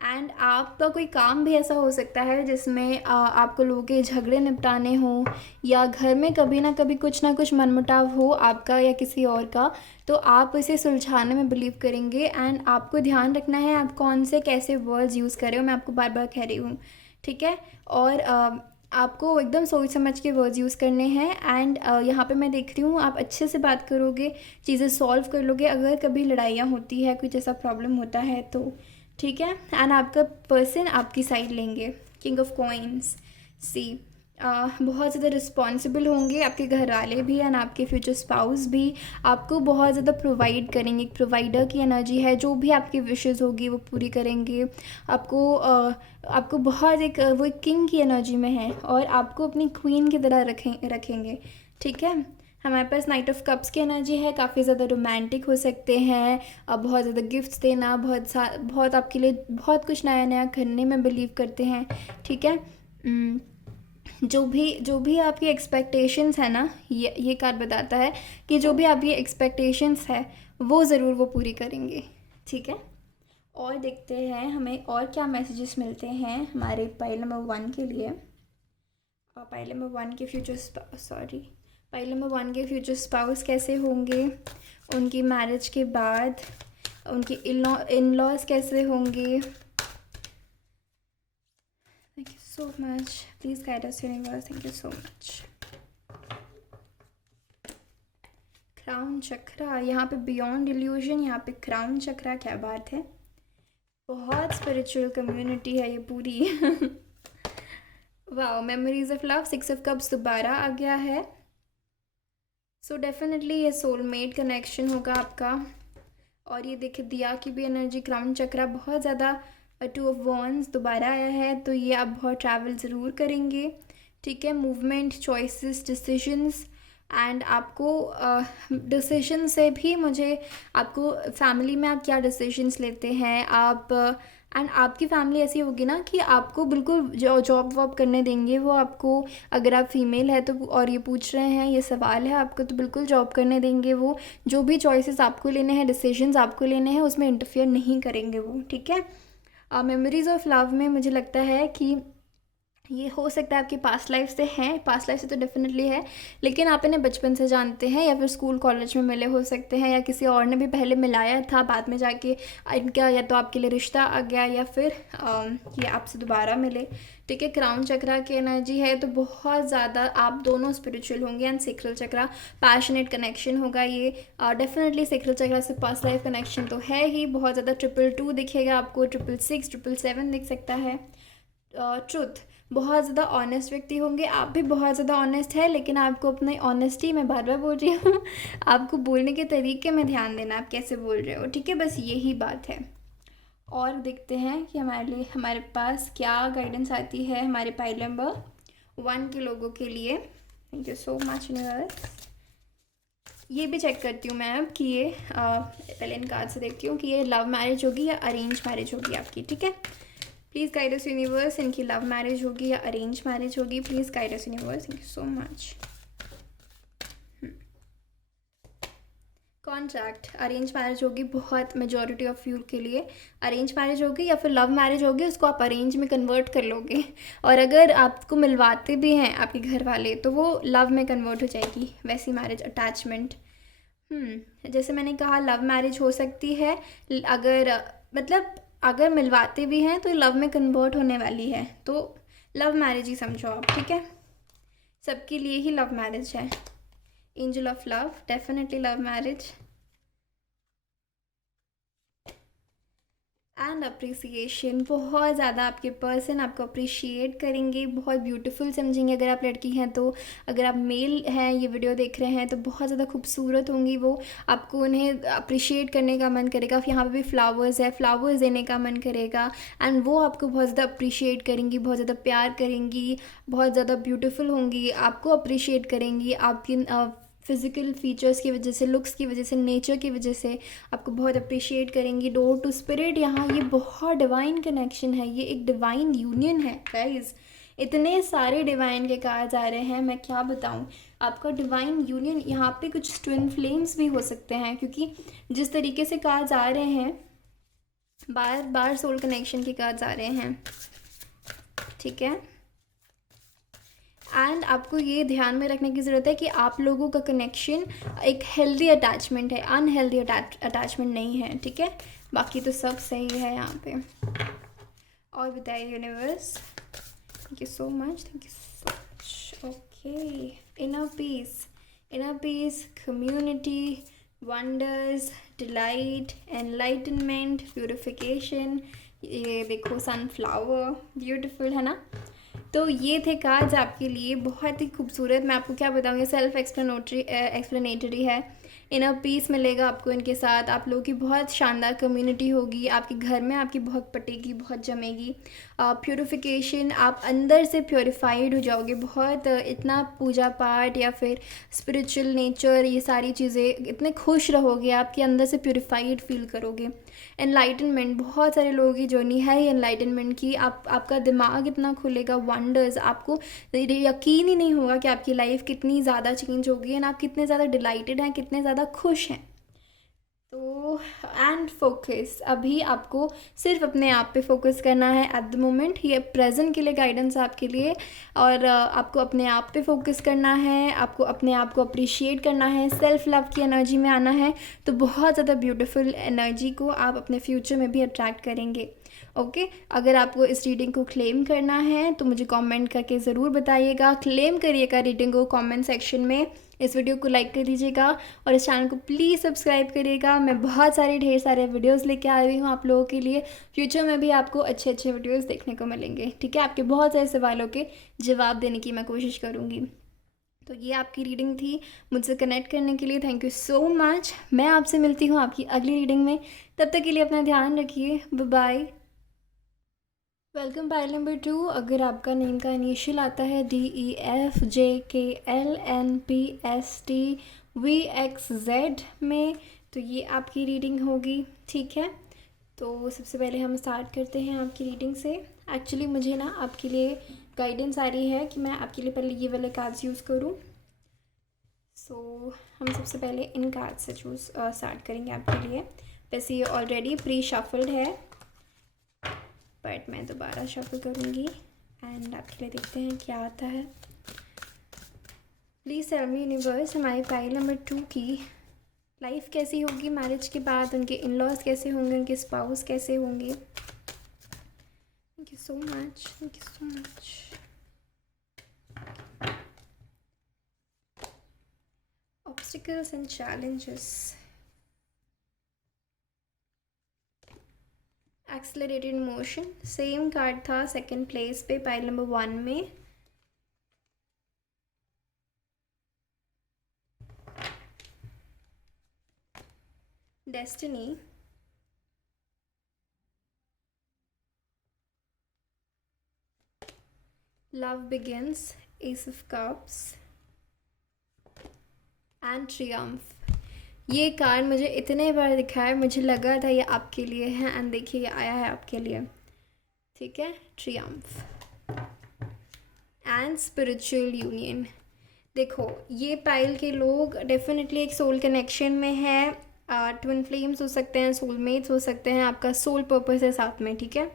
एंड आपका कोई काम भी ऐसा हो सकता है जिसमें आपको लोगों के झगड़े निपटाने हों, या घर में कभी ना कभी कुछ ना कुछ मनमुटाव हो आपका या किसी और का, तो आप इसे सुलझाने में बिलीव करेंगे। एंड आपको ध्यान रखना है आप कौन से कैसे वर्ड्स यूज़ कर रहे हो, मैं आपको बार बार कह रही हूँ, ठीक है। और आपको एकदम सोच समझ के वर्ड्स यूज़ करने हैं। एंड यहाँ पे मैं देख रही हूँ आप अच्छे से बात करोगे, चीज़ें सॉल्व कर लोगे अगर कभी लड़ाइयाँ होती है, कुछ ऐसा प्रॉब्लम होता है तो, ठीक है। एंड आपका पर्सन आपकी साइड लेंगे। किंग ऑफ कॉइन्स, सी बहुत ज़्यादा रिस्पॉन्सिबल होंगे आपके घर वाले भी एंड आपके फ्यूचर स्पाउस भी, आपको बहुत ज़्यादा प्रोवाइड करेंगे, एक प्रोवाइडर की एनर्जी है, जो भी आपकी विशेज़ होगी वो पूरी करेंगे आपको बहुत एक वो एक किंग की एनर्जी में है, और आपको अपनी क्वीन की तरह रखेंगे, ठीक है। हमारे पास नाइट ऑफ कप्स की एनर्जी है, काफ़ी ज़्यादा रोमांटिक हो सकते हैं, अब बहुत ज़्यादा गिफ्ट्स देना, बहुत आपके लिए बहुत कुछ नया नया करने में बिलीव करते हैं, ठीक है। जो भी आपकी एक्सपेक्टेशंस है ना, ये कार्ड बताता है कि जो भी आपकी एक्सपेक्टेशंस है वो ज़रूर वो पूरी करेंगे, ठीक है। और देखते हैं हमें और क्या मैसेजेस मिलते हैं हमारे पाइल नंबर 1 के लिए। पाइल नंबर 1 के फ्यूचर स्पाउस कैसे होंगे, उनकी मैरिज के बाद उनके इन लॉज कैसे होंगे। Thank you so much. Please guide us, universe. Thank you so much. Crown chakra, यहाँ पे बियॉन्ड इल्यूजन, यहाँ पे क्राउन चक्रा, क्या बात है। बहुत स्पिरिचुअल कम्युनिटी है ये पूरी। Wow, memories of love, 6 of cups दोबारा आ गया है। सो डेफिनेटली ये सोलमेट कनेक्शन होगा आपका। और ये देखिए दिया की भी एनर्जी, क्राउन चक्रा, बहुत ज़्यादा 2 ऑफ वॉन्ड्स दोबारा आया है। तो ये आप बहुत ट्रैवल ज़रूर करेंगे, ठीक है। मूवमेंट, चॉइसेस, डिसीजंस, एंड आपको डिसीजन से भी मुझे आपको फैमिली में आप क्या डिसीजंस लेते हैं आप, एंड आपकी फैमिली ऐसी होगी ना कि आपको बिल्कुल जॉब वॉब करने देंगे वो आपको। अगर आप फीमेल है तो, और ये पूछ रहे हैं, ये सवाल है आपको, तो बिल्कुल जॉब करने देंगे वो। जो भी चॉइसेस आपको लेने हैं, डिसीजंस आपको लेने हैं, उसमें इंटरफेयर नहीं करेंगे वो, ठीक है। मेमोरीज ऑफ लव में मुझे लगता है कि ये हो सकता है आपकी पास्ट लाइफ से हैं, पास्ट लाइफ से तो डेफिनेटली है, लेकिन आप इन्हें बचपन से जानते हैं, या फिर स्कूल कॉलेज में मिले हो सकते हैं, या किसी और ने भी पहले मिलाया था, बाद में जाके इनका या तो आपके लिए रिश्ता आ गया, या फिर ये आपसे दोबारा मिले, ठीक है। क्राउन चक्रा की एनर्जी है, तो बहुत ज़्यादा आप दोनों स्पिरिचुअल होंगे। And sacral chakra, passionate connection होगा ये डेफिनेटली। सेक्रल चक्रा से पास्ट लाइफ कनेक्शन तो है ही, बहुत ज़्यादा 222 दिखेगा आपको, 666, 777 दिख सकता है। ट्रुथ, बहुत ज़्यादा ऑनेस्ट व्यक्ति होंगे, आप भी बहुत ज़्यादा ऑनेस्ट है, लेकिन आपको अपनी ऑनेस्टी, मैं बार बार बोल रही हूँ, आपको बोलने के तरीके में ध्यान देना, आप कैसे बोल रहे हो, ठीक है, बस यही बात है। और देखते हैं कि हमारे पास क्या गाइडेंस आती है हमारे पाइल नंबर 1 के लोगों के लिए। Thank you so much universe. ये भी चेक करती हूँ मैं अब कि ये पहले इन कार्ड से देखती हूँ कि ये लव मैरिज होगी या अरेंज मैरिज होगी आपकी, ठीक है। प्लीज़ गाइड अस यूनिवर्स, इनकी लव मैरिज होगी या अरेंज मैरिज होगी, please guide us universe. Thank you so much. Contract, arrange marriage होगी, बहुत मेजॉरिटी ऑफ यू के लिए अरेंज मैरिज होगी, या फिर लव मैरिज होगी, उसको आप अरेंज में कन्वर्ट कर लोगे। और अगर आपको मिलवाते भी हैं आपके घर वाले, तो वो लव में कन्वर्ट हो जाएगी, वैसी मैरिज, अटैचमेंट। जैसे मैंने कहा, लव मैरिज हो सकती है, अगर मतलब अगर मिलवाते भी हैं तो लव में कन्वर्ट होने वाली है, तो लव मैरिज ही समझो आप, ठीक है। सबके लिए ही लव मैरिज है। Angel of love, definitely love marriage. And appreciation, बहुत ज़्यादा आपके पर्सन आपको अप्रिशिएट करेंगे, बहुत ब्यूटीफुल समझेंगे अगर आप लड़की हैं तो। अगर आप मेल हैं, ये वीडियो देख रहे हैं, तो बहुत ज़्यादा खूबसूरत होंगी वो, आपको उन्हें अप्रिशिएट करने का मन करेगा। यहाँ पे भी फ्लावर्स है, फ्लावर्स देने का मन करेगा, एंड वो आपको बहुत ज़्यादा अप्रिशिएट करेंगी, बहुत ज़्यादा प्यार करेंगी, बहुत ज़्यादा ब्यूटीफुल होंगी, आपको अप्रिशिएट करेंगी, आपकी फिज़िकल फीचर्स की वजह से, लुक्स की वजह से, नेचर की वजह से आपको बहुत अप्रिशिएट करेंगी। डोर टू स्पिरिट, यहाँ ये बहुत डिवाइन कनेक्शन है, ये एक डिवाइन यूनियन है गाइस। इतने सारे डिवाइन के कार्ड्स आ रहे हैं, मैं क्या बताऊँ आपका। डिवाइन यूनियन, यहाँ पे कुछ ट्विन फ्लेम्स भी हो सकते हैं, क्योंकि जिस तरीके से कार्ड्स आ रहे हैं, बार बार सोल कनेक्शन के कार्ड्स आ रहे हैं, ठीक है। एंड आपको ये ध्यान में रखने की ज़रूरत है कि आप लोगों का कनेक्शन एक हेल्दी अटैचमेंट है, अनहेल्दी अटैचमेंट नहीं है, ठीक है। बाकी तो सब सही है यहाँ पे। और बताइए universe. Thank you so much, thank you so much. Okay, inner peace, community, wonders, delight, enlightenment, purification, ये देखो सनफ्लावर, ब्यूटीफुल है ना। तो ये थे कार्ड्स आपके लिए, बहुत ही खूबसूरत। मैं आपको क्या बताऊँ, ये सेल्फ एक्सप्लेनेटरी है। इनर पीस मिलेगा आपको इनके साथ, आप लोगों की बहुत शानदार कम्युनिटी होगी, आपके घर में आपकी बहुत पटेगी, बहुत जमेगी। प्योरिफिकेशन, आप अंदर से प्योरीफाइड हो जाओगे, बहुत इतना पूजा पाठ या फिर स्पिरिचुअल नेचर, ये सारी चीज़ें, इतने खुश रहोगे, आपके अंदर से प्योरीफाइड फील करोगे। एनलाइटनमेंट, बहुत सारे लोगों की जर्नी है ये एनलाइटनमेंट की। आपका दिमाग इतना खुलेगा, वंडर्स, आपको यकीन ही नहीं होगा कि आपकी लाइफ कितनी ज़्यादा चेंज होगी, एंड आप कितने ज़्यादा डिलाइटेड हैं, कितने ज़्यादा खुश हैं। तो एंड फोकस, अभी आपको सिर्फ अपने आप पे फोकस करना है एट द मोमेंट। ये प्रेजेंट के लिए गाइडेंस आपके लिए, और आपको अपने आप पे फोकस करना है, आपको अपने आप को अप्रिशिएट करना है, सेल्फ लव की एनर्जी में आना है। तो बहुत ज़्यादा ब्यूटीफुल एनर्जी को आप अपने फ्यूचर में भी अट्रैक्ट करेंगे। ओके अगर आपको इस रीडिंग को क्लेम करना है तो मुझे कमेंट करके ज़रूर बताइएगा। क्लेम करिएगा रीडिंग को कमेंट सेक्शन में। इस वीडियो को लाइक कर दीजिएगा और इस चैनल को प्लीज़ सब्सक्राइब करिएगा। मैं बहुत सारे ढेर सारे वीडियोस लेके आ रही हूँ आप लोगों के लिए। फ्यूचर में भी आपको अच्छे अच्छे वीडियोस देखने को मिलेंगे। ठीक है, आपके बहुत सारे सवालों के जवाब देने की मैं कोशिश करूँगी। तो ये आपकी रीडिंग थी। मुझसे कनेक्ट करने के लिए थैंक यू सो मच। मैं आपसे मिलती हूँ आपकी अगली रीडिंग में। तब तक के लिए अपना ध्यान रखिए। Bye bye. Welcome pile number 2। अगर आपका नेम का इनिशियल आता है DEFJKLNPSTVXZ में तो ये आपकी रीडिंग होगी। ठीक है, तो सबसे पहले हम स्टार्ट करते हैं आपकी रीडिंग से। एक्चुअली मुझे ना आपके लिए गाइडेंस आ रही है कि मैं आपके लिए पहले ये वाले कार्ड्स यूज़ करूँ। सो हम सबसे पहले इन कार्ड से स्टार्ट करेंगे आपके लिए। वैसे ये ऑलरेडी प्री शफल्ड है बट मैं दोबारा शफल करूँगी एंड आपके लिए देखते हैं क्या आता है। प्लीज़ टेल मी यूनिवर्स, हमारी फाइल नंबर 2 की लाइफ कैसी होगी मैरिज के बाद, उनके इन लॉज कैसे होंगे, उनके स्पाउस कैसे होंगे। Thank you so much, thank you so much. Obstacles and challenges, accelerated motion, same card था सेकंड प्लेस पे पाइल नंबर 1 में। Destiny, love begins, S of cups and Triumph. ये कार्ड मुझे इतने बार दिखा है, मुझे लगा था ये आपके लिए है एंड देखिए ये आया है आपके लिए। ठीक है, ट्रियम्फ एंड स्पिरिचुअल यूनियन। देखो ये पाइल के लोग डेफिनेटली एक सोल कनेक्शन में है। ट्विन फ्लेम्स हो सकते हैं, सोलमेट्स हो सकते हैं, आपका सोल पर्पस है साथ में। ठीक है,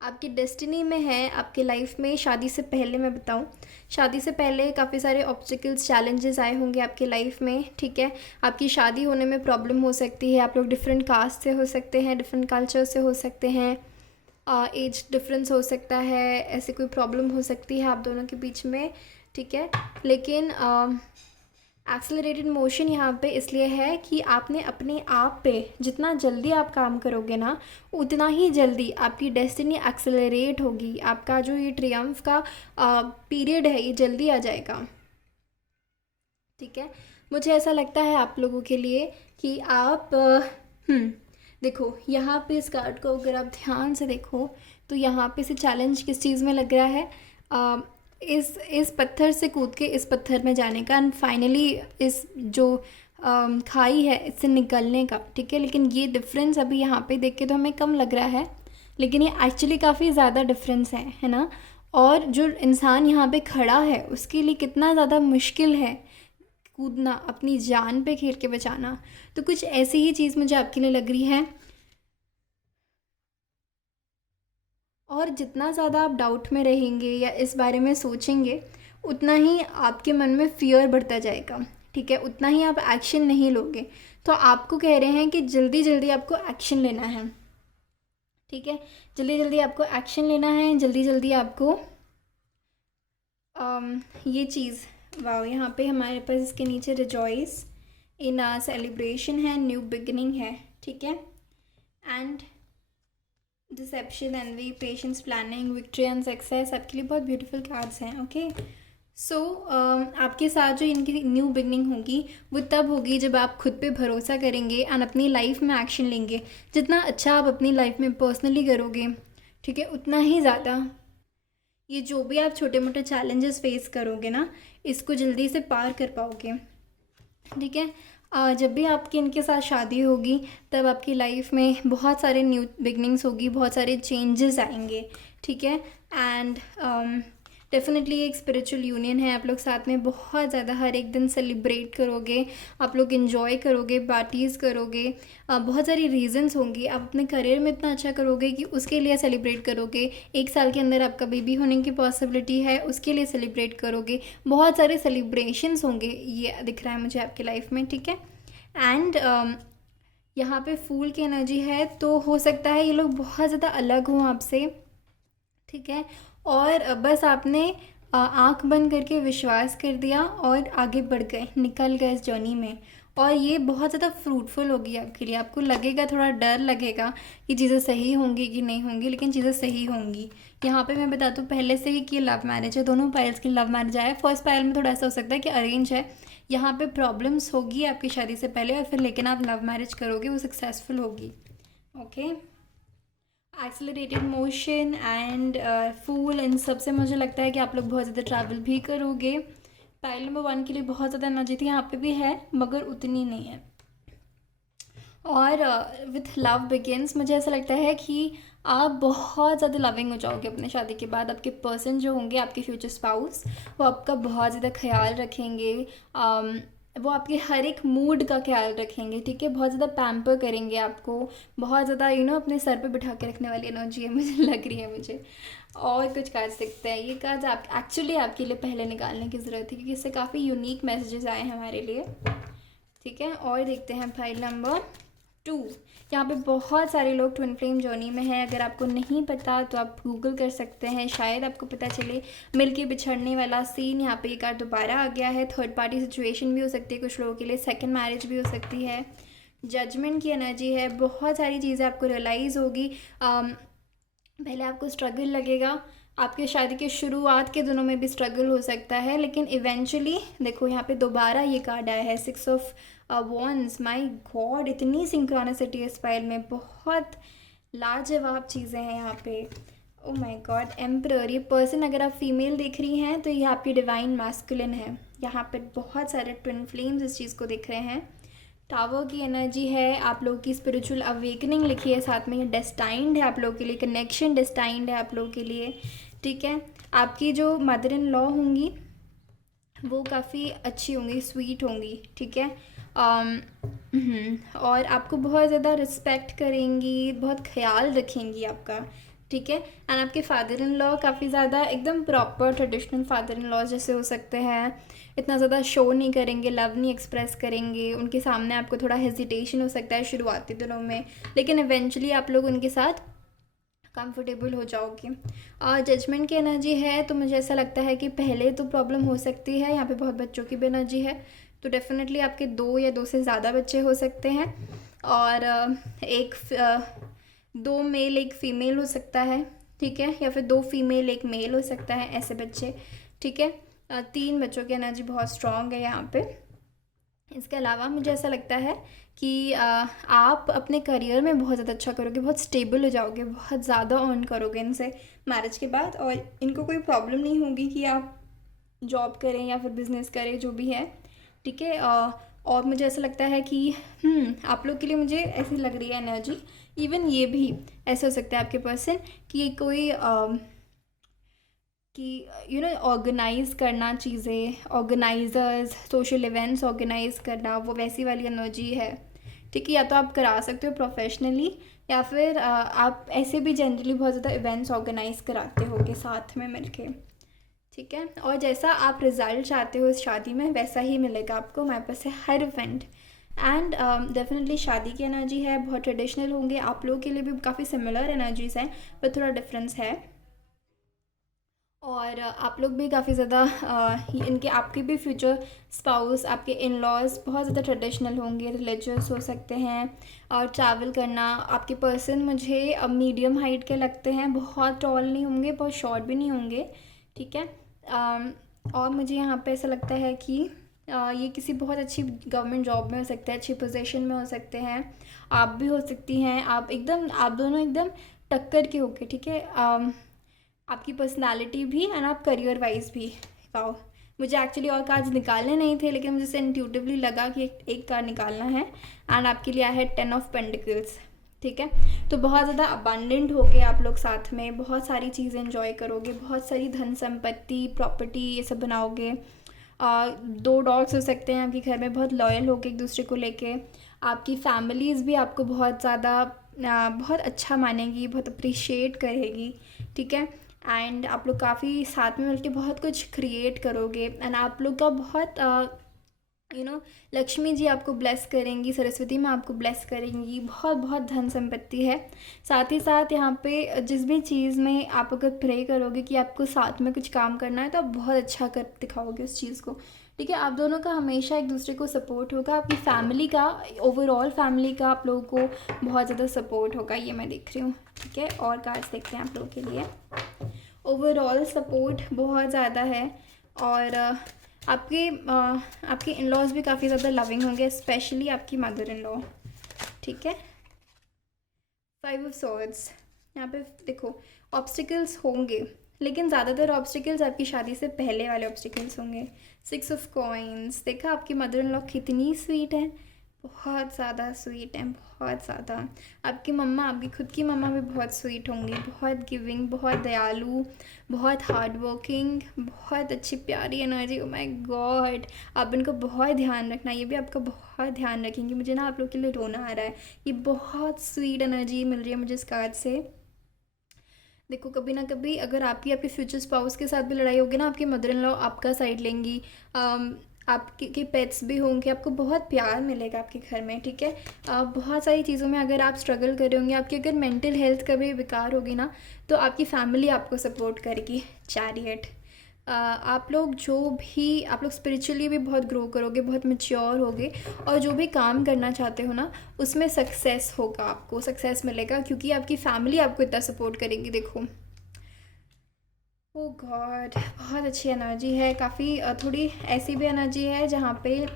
आपकी डेस्टिनी में है। आपके लाइफ में शादी से पहले, मैं बताऊं, शादी से पहले काफ़ी सारे ऑब्स्टिकल्स चैलेंजेस आए होंगे आपके लाइफ में। ठीक है, आपकी शादी होने में प्रॉब्लम हो सकती है। आप लोग डिफरेंट कास्ट से हो सकते हैं, डिफरेंट कल्चर से हो सकते हैं, एज डिफरेंस हो सकता है, ऐसे कोई प्रॉब्लम हो सकती है आप दोनों के बीच में। ठीक है, लेकिन एक्सेलरेटेड मोशन यहाँ पे इसलिए है कि आपने अपने आप पे जितना जल्दी आप काम करोगे ना उतना ही जल्दी आपकी डेस्टिनी एक्सेलरेट होगी। आपका जो ये ट्रियम्फ का पीरियड है ये जल्दी आ जाएगा। ठीक है, मुझे ऐसा लगता है आप लोगों के लिए कि आप देखो यहाँ पे इस कार्ड को अगर आप ध्यान से देखो तो यहाँ पे से चैलेंज किस चीज़ में लग रहा है, इस पत्थर से कूद के इस पत्थर में जाने का एंड फाइनली इस जो खाई है इससे निकलने का। ठीक है, लेकिन ये डिफरेंस अभी यहाँ पे देख के तो हमें कम लग रहा है, लेकिन ये एक्चुअली काफ़ी ज़्यादा डिफरेंस है ना। और जो इंसान यहाँ पे खड़ा है उसके लिए कितना ज़्यादा मुश्किल है कूदना, अपनी जान पे खेल के बचाना। तो कुछ ऐसी ही चीज़ मुझे आपके लिए लग रही है। और जितना ज़्यादा आप डाउट में रहेंगे या इस बारे में सोचेंगे उतना ही आपके मन में फ़ियर बढ़ता जाएगा। ठीक है, उतना ही आप एक्शन नहीं लोगे। तो आपको कह रहे हैं कि जल्दी जल्दी आपको एक्शन लेना है। ठीक है, जल्दी जल्दी आपको एक्शन लेना है, जल्दी जल्दी आपको ये चीज़, वाह, यहाँ पे हमारे पास इसके नीचे रिजॉइस इन सेलिब्रेशन है, न्यू बिगनिंग है। ठीक है, and deception, envy, patience, planning, victory and success आपके लिए बहुत ब्यूटीफुल कार्ड्स हैं। ओके, सो आपके साथ जो इनकी न्यू बिगनिंग होगी वो तब होगी जब आप खुद पे भरोसा करेंगे एंड अपनी लाइफ में एक्शन लेंगे। जितना अच्छा आप अपनी लाइफ में पर्सनली करोगे, ठीक है, उतना ही ज़्यादा ये जो भी आप छोटे मोटे चैलेंजेस फेस करोगे ना इसको जल्दी से पार कर पाओगे। ठीक है, जब भी आपकी इनके साथ शादी होगी तब आपकी लाइफ में बहुत सारे न्यू बिगनिंग्स होगी, बहुत सारे चेंजेस आएंगे। ठीक है, एंड डेफिनेटली एक स्पिरिचुअल यूनियन है, आप लोग साथ में बहुत ज़्यादा हर एक दिन सेलिब्रेट करोगे, आप लोग इन्जॉय करोगे, पार्टीज़ करोगे, बहुत सारी रीजंस होंगी, आप अपने करियर में इतना अच्छा करोगे कि उसके लिए सेलिब्रेट करोगे, 1 साल के अंदर आपका बेबी होने की पॉसिबिलिटी है उसके लिए सेलिब्रेट करोगे, बहुत सारे सेलिब्रेशंस होंगे, ये दिख रहा है मुझे आपकी लाइफ में, ठीक है। एंड यहाँ पे फूल की एनर्जी है, तो हो सकता है ये लोग बहुत ज़्यादा अलग हों आपसे, ठीक है। और बस आपने आँख बंद करके विश्वास कर दिया और आगे बढ़ गए, निकल गए इस जर्नी में, और ये बहुत ज़्यादा फ्रूटफुल होगी आपके लिए। आपको लगेगा, थोड़ा डर लगेगा कि चीज़ें सही होंगी कि नहीं होंगी, लेकिन चीज़ें सही होंगी। यहाँ पे मैं बता दूँ पहले से ही कि लव मैरिज है, दोनों पायल्स की लव मैरिज है। फर्स्ट पायल में थोड़ा ऐसा हो सकता है कि अरेंज है, यहाँ पे प्रॉब्लम्स होगी आपकी शादी से पहले, और फिर लेकिन आप लव मैरिज करोगे, वो सक्सेसफुल होगी। ओके, एक्सेलरेटेड मोशन एंड फूल, इन सब से मुझे लगता है कि आप लोग बहुत ज़्यादा ट्रैवल भी करोगे। पाइल नंबर 1 के लिए बहुत ज़्यादा एनर्जी थी, यहाँ पे भी है मगर उतनी नहीं है। और विथ लव बिगिंस, मुझे ऐसा लगता है कि आप बहुत ज़्यादा लविंग हो जाओगे अपने शादी के बाद। आपके पर्सन जो होंगे, आपके फ्यूचर स्पाउस, वो आपका बहुत ज़्यादा ख्याल रखेंगे, वो आपके हर एक मूड का ख्याल रखेंगे, ठीक है। बहुत ज़्यादा पैम्पर करेंगे आपको, बहुत ज़्यादा अपने सर पे बिठा के रखने वाली एनर्जी है मुझे लग रही है मुझे। और कुछ कार्ड सकते हैं, ये कार्ड आप एक्चुअली आपके लिए पहले निकालने की ज़रूरत है क्योंकि इससे काफ़ी यूनिक मैसेजेस आए हैं हमारे लिए, ठीक है। और देखते हैं फाइल नंबर 2। यहाँ पे बहुत सारे लोग ट्विन फ्लेम जर्नी में हैं। अगर आपको नहीं पता तो आप गूगल कर सकते हैं, शायद आपको पता चले। मिलके बिछड़ने वाला सीन, यहाँ पे एक बार दोबारा आ गया है। थर्ड पार्टी सिचुएशन भी हो सकती है कुछ लोगों के लिए, सेकंड मैरिज भी हो सकती है, जजमेंट की एनर्जी है, बहुत सारी चीज़ें आपको रियलाइज़ होगी। पहले आपको स्ट्रगल लगेगा, आपके शादी के शुरुआत के दिनों में भी स्ट्रगल हो सकता है, लेकिन इवेंचुअली देखो यहाँ पे दोबारा ये कार्ड आया है, 6 ऑफ वॉन्ड्स। माय गॉड, इतनी सिंक्रोनिसिटी है इस फाइल में, बहुत लाजवाब चीज़ें हैं यहाँ पे। ओ माय गॉड, एम्परर, ये पर्सन अगर आप फीमेल देख रही हैं तो ये आपकी डिवाइन मैस्कुलिन है। यहाँ पे बहुत सारे ट्विन फ्लेम्स इस चीज़ को देख रहे हैं। टावर की एनर्जी है, आप लोगों की स्पिरिचुअल अवेकनिंग लिखी है साथ में, ये डेस्टाइंड है आप लोगों के लिए, कनेक्शन डेस्टाइंड है आप लोगों के लिए, ठीक है। आपकी जो मदर इन लॉ होंगी वो काफ़ी अच्छी होंगी, स्वीट होंगी, ठीक है। और आपको बहुत ज़्यादा रिस्पेक्ट करेंगी, बहुत ख्याल रखेंगी आपका, ठीक है। एंड आपके फादर इन लॉ काफ़ी ज़्यादा एकदम proper traditional father in law जैसे हो सकते हैं, इतना ज़्यादा शो नहीं करेंगे, लव नहीं एक्सप्रेस करेंगे, उनके सामने आपको थोड़ा हेजिटेशन हो सकता है शुरुआती दिनों में, लेकिन इवेंचुअली आप लोग उनके साथ कंफर्टेबल हो जाओगे। और जजमेंट की एनर्जी है, तो मुझे ऐसा लगता है कि पहले तो प्रॉब्लम हो सकती है, यहाँ पे बहुत बच्चों की भी एनर्जी है, तो डेफिनेटली आपके 2 या 2 से ज़्यादा बच्चे हो सकते हैं, और 2 मेल 1 फीमेल हो सकता है, ठीक है, या फिर 2 फीमेल 1 मेल हो सकता है, ऐसे बच्चे, ठीक है। 3 बच्चों की एनर्जी बहुत स्ट्रॉन्ग है यहाँ पे। इसके अलावा मुझे ऐसा लगता है कि आप अपने करियर में बहुत ज़्यादा अच्छा करोगे, बहुत स्टेबल हो जाओगे, बहुत ज़्यादा अर्न करोगे इनसे मैरिज के बाद, और इनको कोई प्रॉब्लम नहीं होगी कि आप जॉब करें या फिर बिज़नेस करें, जो भी है, ठीक है। और मुझे ऐसा लगता है कि आप लोग के लिए मुझे ऐसी लग रही है एनर्जी, इवन ये भी ऐसा हो सकता है आपके पर्सन कि कोई कि ऑर्गेनाइज़ करना चीज़ें, ऑर्गेनाइजर्स, सोशल इवेंट्स ऑर्गेनाइज़ करना, वो वैसी वाली एनर्जी है, ठीक है। या तो आप करा सकते हो प्रोफेशनली, या फिर आप ऐसे भी जनरली बहुत ज़्यादा इवेंट्स ऑर्गेनाइज़ कराते होगे साथ में मिलके, ठीक है। और जैसा आप रिज़ल्ट चाहते हो इस शादी में वैसा ही मिलेगा आपको हमारे पास है हर इवेंट। एंड डेफिनेटली शादी की एनर्जी है, बहुत ट्रेडिशनल होंगे, आप लोगों के लिए भी काफ़ी सिमिलर एनर्जीज़ हैं, पर थोड़ा डिफरेंस है। और आप लोग भी काफ़ी ज़्यादा इनके आपके भी फ्यूचर स्पाउस, आपके इन लॉज बहुत ज़्यादा ट्रेडिशनल होंगे, रिलीजियस हो सकते हैं। और ट्रैवल करना, आपके पर्सन मुझे मीडियम हाइट के लगते हैं, बहुत टॉल नहीं होंगे, बहुत शॉर्ट भी नहीं होंगे, ठीक है। और मुझे यहाँ पे ऐसा लगता है कि ये किसी बहुत अच्छी गवर्नमेंट जॉब में हो सकता है, अच्छी पोजीशन में हो सकते हैं, आप भी हो सकती हैं, आप दोनों एकदम टक्कर के होके, ठीक है। आपकी पर्सनालिटी भी एंड आप करियर वाइज भी। वाओ, मुझे एक्चुअली और कार्ड्स निकालने नहीं थे, लेकिन मुझे इंट्यूटिवली लगा कि एक कार्ड निकालना है, एंड आपके लिए आया है 10 ऑफ पेंटिकल्स, ठीक है। तो बहुत ज़्यादा अबंडेंट होगे आप लोग, साथ में बहुत सारी चीज़ें एंजॉय करोगे, बहुत सारी धन संपत्ति प्रॉपर्टी ये सब बनाओगे। 2 डॉग्स हो सकते हैं आपके घर में, बहुत लॉयल होके एक दूसरे को लेके। आपकी फैमिलीज़ भी आपको बहुत ज़्यादा बहुत अच्छा मानेगी, बहुत अप्रिशिएट करेगी, ठीक है। एंड आप लोग काफ़ी साथ में मिलके बहुत कुछ क्रिएट करोगे। एंड आप लोग का बहुत लक्ष्मी जी आपको ब्लेस करेंगी, सरस्वती माँ आपको ब्लेस करेंगी, बहुत बहुत धन संपत्ति है। साथ ही साथ यहाँ पे जिस भी चीज़ में आप अगर प्रे करोगे कि आपको साथ में कुछ काम करना है, तो आप बहुत अच्छा कर दिखाओगे उस चीज़ को, ठीक है। आप दोनों का हमेशा एक दूसरे को सपोर्ट होगा, आपकी फैमिली का, ओवरऑल फैमिली का आप लोगों को बहुत ज़्यादा सपोर्ट होगा, ये मैं देख रही हूँ, ठीक है। और कार्ड्स देखते हैं आप लोगों के लिए। ओवरऑल सपोर्ट बहुत ज़्यादा है। और आपके इन लॉज भी काफ़ी ज़्यादा लविंग होंगे, स्पेशली आपकी मदर इन लॉ, ठीक है। 5 ऑफ सॉर्ड्स, यहाँ पे देखो ऑब्स्टिकल्स होंगे, लेकिन ज़्यादातर ऑब्स्टिकल्स आपकी शादी से पहले वाले ऑब्स्टिकल्स होंगे। 6 ऑफ कॉइन्स, देखा आपकी मदर इन लॉ कितनी स्वीट है, बहुत ज़्यादा स्वीट है, बहुत ज़्यादा। आपकी मम्मा, आपकी खुद की मम्मा भी बहुत स्वीट होंगी, बहुत गिविंग, बहुत दयालु, बहुत हार्ड वर्किंग, बहुत अच्छी प्यारी एनर्जी। ओ माय गॉड, आप इनको बहुत ध्यान रखना, ये भी आपका बहुत ध्यान रखेंगे। मुझे ना आप लोग के लिए रोना आ रहा है, ये बहुत स्वीट एनर्जी मिल रही है मुझे इस कार्ड से। देखो कभी ना कभी अगर आपके फ्यूचर स्पाउस के साथ भी लड़ाई होगी ना, आपकी मदर इन लॉ आपका साइड लेंगी। आपके पेट्स भी होंगे, आपको बहुत प्यार मिलेगा आपके घर में, ठीक है। बहुत सारी चीज़ों में अगर आप स्ट्रगल कर रहे होंगे, आपकी अगर मेंटल हेल्थ का भी विकार होगी ना, तो आपकी फैमिली आपको सपोर्ट करेगी। चैरियट, आप लोग स्पिरिचुअली भी बहुत ग्रो करोगे, बहुत मैच्योर होगे, और जो भी काम करना चाहते हो ना, उसमें सक्सेस होगा, आपको सक्सेस मिलेगा, क्योंकि आपकी फैमिली आपको इतना सपोर्ट करेगी। देखो ओ गॉड, बहुत अच्छी एनर्जी है। काफ़ी थोड़ी ऐसी भी एनर्जी है जहाँ पे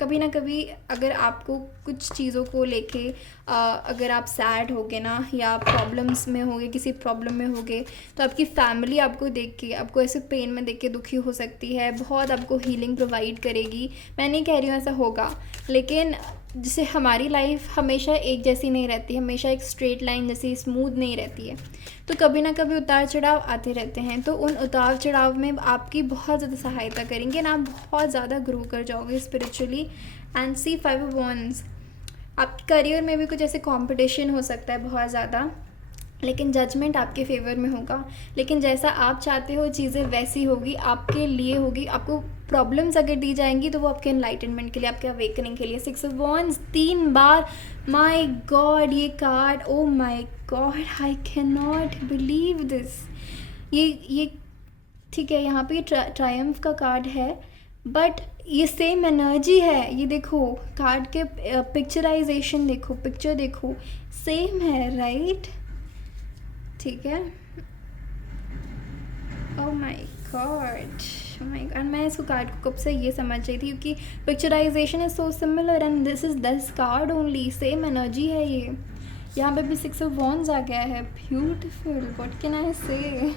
कभी ना कभी अगर आपको कुछ चीज़ों को लेके अगर आप सैड होगे ना, या प्रॉब्लम्स में होगे, किसी प्रॉब्लम में होगे, तो आपकी फैमिली आपको देख के, आपको ऐसे पेन में देख के दुखी हो सकती है, बहुत आपको हीलिंग प्रोवाइड करेगी। मैं नहीं कह रही हूँ ऐसा होगा, लेकिन जैसे हमारी लाइफ हमेशा एक जैसी नहीं रहती, हमेशा एक स्ट्रेट लाइन जैसी स्मूथ नहीं रहती है, तो कभी ना कभी उतार चढ़ाव आते रहते हैं। तो उन उतार चढ़ाव में आपकी बहुत ज़्यादा सहायता करेंगे ना, आप बहुत ज़्यादा ग्रो कर जाओगे spiritually. And see 5 of wands, आपके करियर में भी कुछ ऐसे कंपटीशन हो सकता है बहुत ज़्यादा, लेकिन जजमेंट आपके फेवर में होगा। लेकिन जैसा आप चाहते हो चीज़ें वैसी होगी, आपके लिए होगी। आपको प्रॉब्लम्स अगर दी जाएंगी तो वो आपके एनलाइटनमेंट के लिए, आपके अवेकनिंग के लिए। 6 ऑफ वॉन्ड्स 3 बार, माय गॉड, ये card, oh my god, I can not believe this. ये ठीक है, यहाँ पे ट्रायम्फ का कार्ड है, बट ये सेम एनर्जी है। ये देखो कार्ड के पिक्चराइजेशन देखो, पिक्चर देखो, सेम है, राइट? ठीक है। Oh my God, my God, मैं इसको कार्ड को कब से ये समझ रही थी, क्योंकि picturization is so similar and this is this card only, same energy है ये। यहाँ पे भी 6 ऑफ वॉन्ड्स आ गया है, ब्यूटिफुल, व्हाट कैन आई से।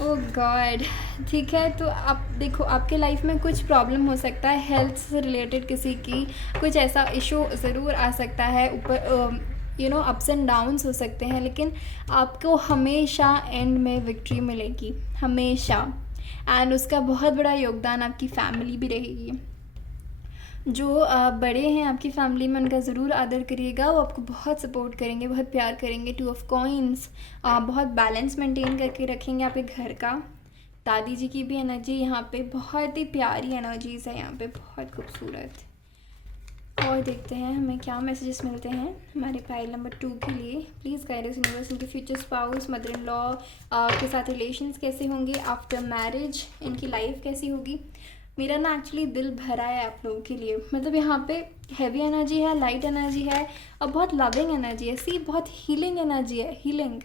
ओह गॉड, ठीक है। तो आप देखो आपके लाइफ में कुछ प्रॉब्लम हो सकता है, हेल्थ से रिलेटेड किसी की कुछ ऐसा इशू ज़रूर आ सकता है, ऊपर अप्स एंड डाउन्स हो सकते हैं, लेकिन आपको हमेशा एंड में विक्ट्री मिलेगी, हमेशा। एंड उसका बहुत बड़ा योगदान आपकी फैमिली भी रहेगी। जो बड़े हैं आपकी फैमिली में, उनका ज़रूर आदर करिएगा, वो आपको बहुत सपोर्ट करेंगे, बहुत प्यार करेंगे। 2 ऑफ कॉइन्स, बहुत बैलेंस मेंटेन करके रखेंगे आपके घर का। दादी जी की भी एनर्जी यहाँ पे बहुत ही प्यारी एनर्जीज़ है, यहाँ पे बहुत खूबसूरत। और देखते हैं हमें क्या मैसेजेस मिलते हैं हमारे पाइल नंबर 2 के लिए। प्लीज़ गाइड अस यूनिवर्स, इनके future spouse, mother in law के साथ रिलेशंस कैसे होंगे, आफ्टर मैरिज इनकी लाइफ कैसी होगी। मेरा ना एक्चुअली दिल भरा है आप लोगों के लिए, मतलब यहाँ पे हैवी एनर्जी है, लाइट एनर्जी है, और बहुत लविंग एनर्जी है। सी बहुत हीलिंग एनर्जी है, हीलिंग,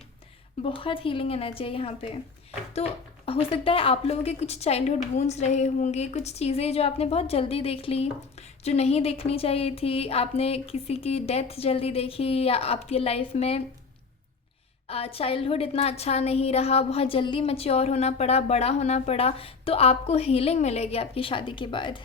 बहुत हीलिंग एनर्जी है यहाँ पे। तो हो सकता है आप लोगों के कुछ चाइल्डहुड वूंड्स रहे होंगे, कुछ चीज़ें जो आपने बहुत जल्दी देख ली, जो नहीं देखनी चाहिए थी। आपने किसी की डेथ जल्दी देखी, या आपकी लाइफ में चाइल्डहुड इतना अच्छा नहीं रहा, बहुत जल्दी मैच्योर होना पड़ा, बड़ा होना पड़ा। तो आपको हीलिंग मिलेगी आपकी शादी के बाद,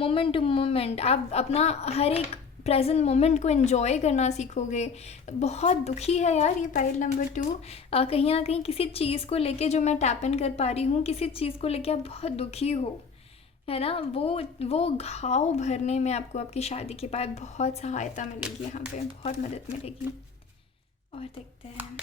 मोमेंट टू मोमेंट। आप अपना हर एक प्रेजेंट मोमेंट को एंजॉय करना सीखोगे। बहुत दुखी है यार ये पाइल नंबर 2। कहीं ना कहीं किसी चीज़ को लेके, जो मैं टैप इन कर पा रही हूँ, किसी चीज़ को लेके आप बहुत दुखी हो, है ना। वो घाव भरने में आपको आपकी शादी के बाद बहुत सहायता मिलेगी, यहाँ पे बहुत मदद मिलेगी। और देखते हैं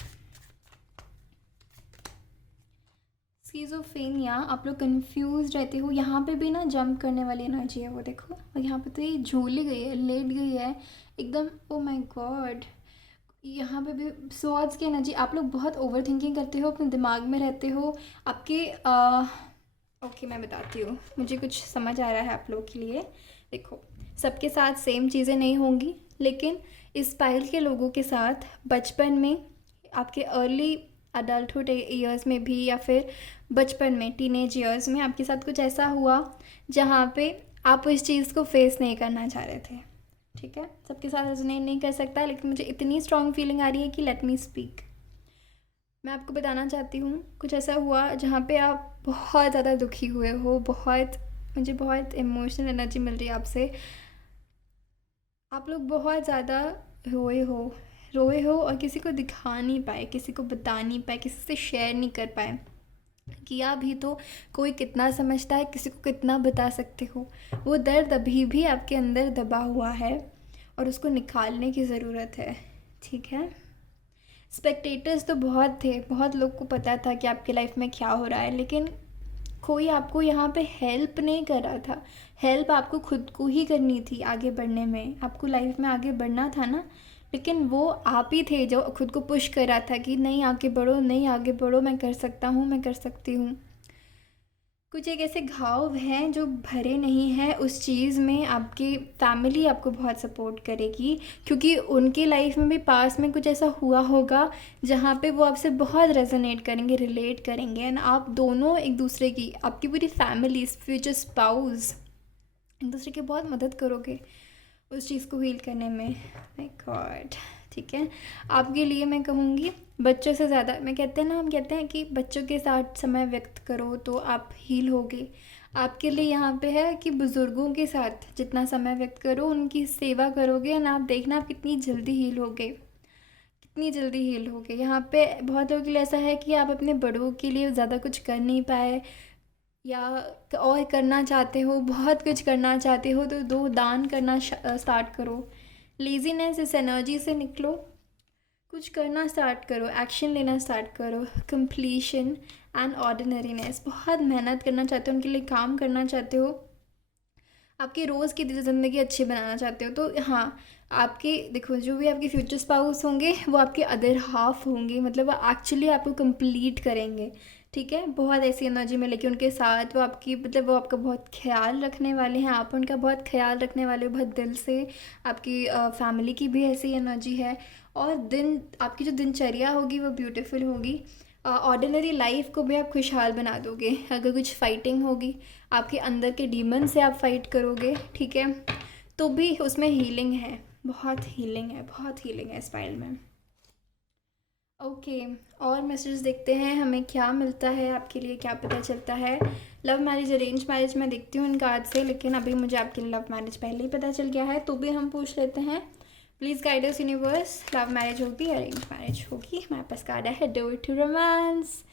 स्किज़ोफ्रेनिया, आप लोग कंफ्यूज रहते हो, यहाँ पे भी ना जंप करने वाली एनर्जी है वो देखो। और यहाँ पे तो ये झूली गई है, लेट गई है एकदम। ओ माय गॉड, यहाँ पे भी स्वॉर्ड्स की एनर्जी। आप लोग बहुत ओवर थिंकिंग करते हो, अपने दिमाग में रहते हो आपके। ओके मैं बताती हूँ, मुझे कुछ समझ आ रहा है आप लोग के लिए। देखो, सबके साथ सेम चीज़ें नहीं होंगी, लेकिन इस पाइल के लोगों के साथ बचपन में, आपके अर्ली अडल्टहुड ईयर्स में भी, या फिर बचपन में टीनेज ईयर्स में आपके साथ कुछ ऐसा हुआ जहाँ पे आप उस चीज़ को फेस नहीं करना चाह रहे थे। ठीक है, सबके साथ रेजोनेट नहीं कर सकता, लेकिन मुझे इतनी स्ट्रॉन्ग फीलिंग आ रही है कि लेट मी स्पीक। मैं आपको बताना चाहती हूँ, कुछ ऐसा हुआ जहाँ पे आप बहुत ज़्यादा दुखी हुए हो। मुझे बहुत इमोशनल एनर्जी मिल रही है आपसे। आप लोग बहुत ज़्यादा रोए हो और किसी को दिखा नहीं पाए, किसी को बता नहीं पाए, किसी से शेयर नहीं कर पाए। किया भी तो कोई कितना समझता है, किसी को कितना बता सकते हो। वो दर्द अभी भी आपके अंदर दबा हुआ है और उसको निकालने की ज़रूरत है। ठीक है, स्पेक्टेटर्स तो बहुत थे, बहुत लोग को पता था कि आपके लाइफ में क्या हो रहा है, लेकिन कोई आपको यहाँ पे हेल्प नहीं कर रहा था। हेल्प आपको खुद को ही करनी थी आगे बढ़ने में, आपको लाइफ में आगे बढ़ना था ना। लेकिन वो आप ही थे जो खुद को पुश कर रहा था कि नहीं आगे बढ़ो, नहीं आगे बढ़ो, मैं कर सकता हूँ, मैं कर सकती हूँ। कुछ एक ऐसे घाव हैं जो भरे नहीं हैं उस चीज़ में। आपकी फैमिली आपको बहुत सपोर्ट करेगी, क्योंकि उनकी लाइफ में भी पास में कुछ ऐसा हुआ होगा जहाँ पे वो आपसे बहुत रेजोनेट करेंगे, रिलेट करेंगे। एंड आप दोनों एक दूसरे की, आपकी पूरी फैमिली, फ्यूचर स्पाउस, एक दूसरे की बहुत मदद करोगे उस चीज़ को हील करने में। माय गॉड, ठीक है। आपके लिए मैं कहूँगी, बच्चों से ज़्यादा, मैं कहते हैं ना, हम कहते हैं कि बच्चों के साथ समय व्यक्त करो तो आप हील होगे। आपके लिए यहाँ पे है कि बुज़ुर्गों के साथ जितना समय व्यक्त करो, उनकी सेवा करोगे ना, आप देखना आप कितनी जल्दी हील होगे, कितनी जल्दी हील होगे। यहाँ पे बहुत लोगों के लिए ऐसा है कि आप अपने बड़ों के लिए ज़्यादा कुछ कर नहीं पाए, या और करना चाहते हो, बहुत कुछ करना चाहते हो, तो दो दान करना स्टार्ट करो। लेज़ीनेस, इस एनर्जी से निकलो, कुछ करना स्टार्ट करो, एक्शन लेना स्टार्ट करो। कंप्लीशन एंड ऑर्डिनरीनेस, बहुत मेहनत करना चाहते हो, उनके लिए काम करना चाहते हो, आपकी रोज़ की ज़िंदगी अच्छी बनाना चाहते हो। तो हाँ, आपके देखो, जो भी आपके फ्यूचर स्पाउस होंगे वो आपके अदर हाफ होंगे, मतलब वो एक्चुअली आपको कंप्लीट करेंगे। ठीक है, बहुत ऐसी एनर्जी मिलेगी उनके साथ। वो आपकी, मतलब वो आपका बहुत ख्याल रखने वाले हैं, आप उनका बहुत ख्याल रखने वाले हो बहुत दिल से। आपकी फैमिली की भी ऐसी एनर्जी है। और आपकी जो दिनचर्या होगी वो ब्यूटीफुल होगी। ऑर्डिनरी लाइफ को भी आप खुशहाल बना दोगे। अगर कुछ फाइटिंग होगी, आपके अंदर के डीमन से आप फाइट करोगे, ठीक है, तो भी उसमें हीलिंग है, बहुत हीलिंग है, बहुत हीलिंग है इस फाइल में। ओके, और मैसेज देखते हैं हमें क्या मिलता है, आपके लिए क्या पता चलता है। लव मैरिज, अरेंज मैरिज मैं देखती हूँ इन कार्ड से, लेकिन अभी मुझे आपके लिए लव मैरिज पहले ही पता चल गया है, तो भी हम पूछ लेते हैं। Please guide us universe, love marriage होगी, अरेंज मैरिज होगी। हमारे पास कार्ड है do it to romance,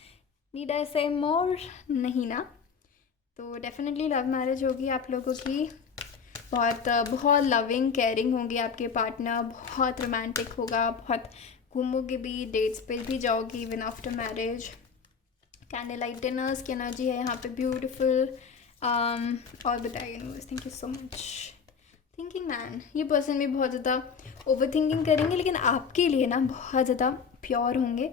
need I say more, नहीं ना। तो डेफिनेटली लव मैरिज होगी आप लोगों की। बहुत बहुत लविंग केयरिंग होंगी आपके पार्टनर, बहुत रोमांटिक होगा, बहुत घूमोगे भी, डेट्स पे भी जाओगी even after marriage. Candle light dinners की एनर्जी है यहाँ पे, ब्यूटीफुल। और बताइए universe, thank you so much. Thinking man, ये पर्सन भी बहुत ज़्यादा ओवर थिंकिंग करेंगे, लेकिन आपके लिए ना बहुत ज़्यादा प्योर होंगे,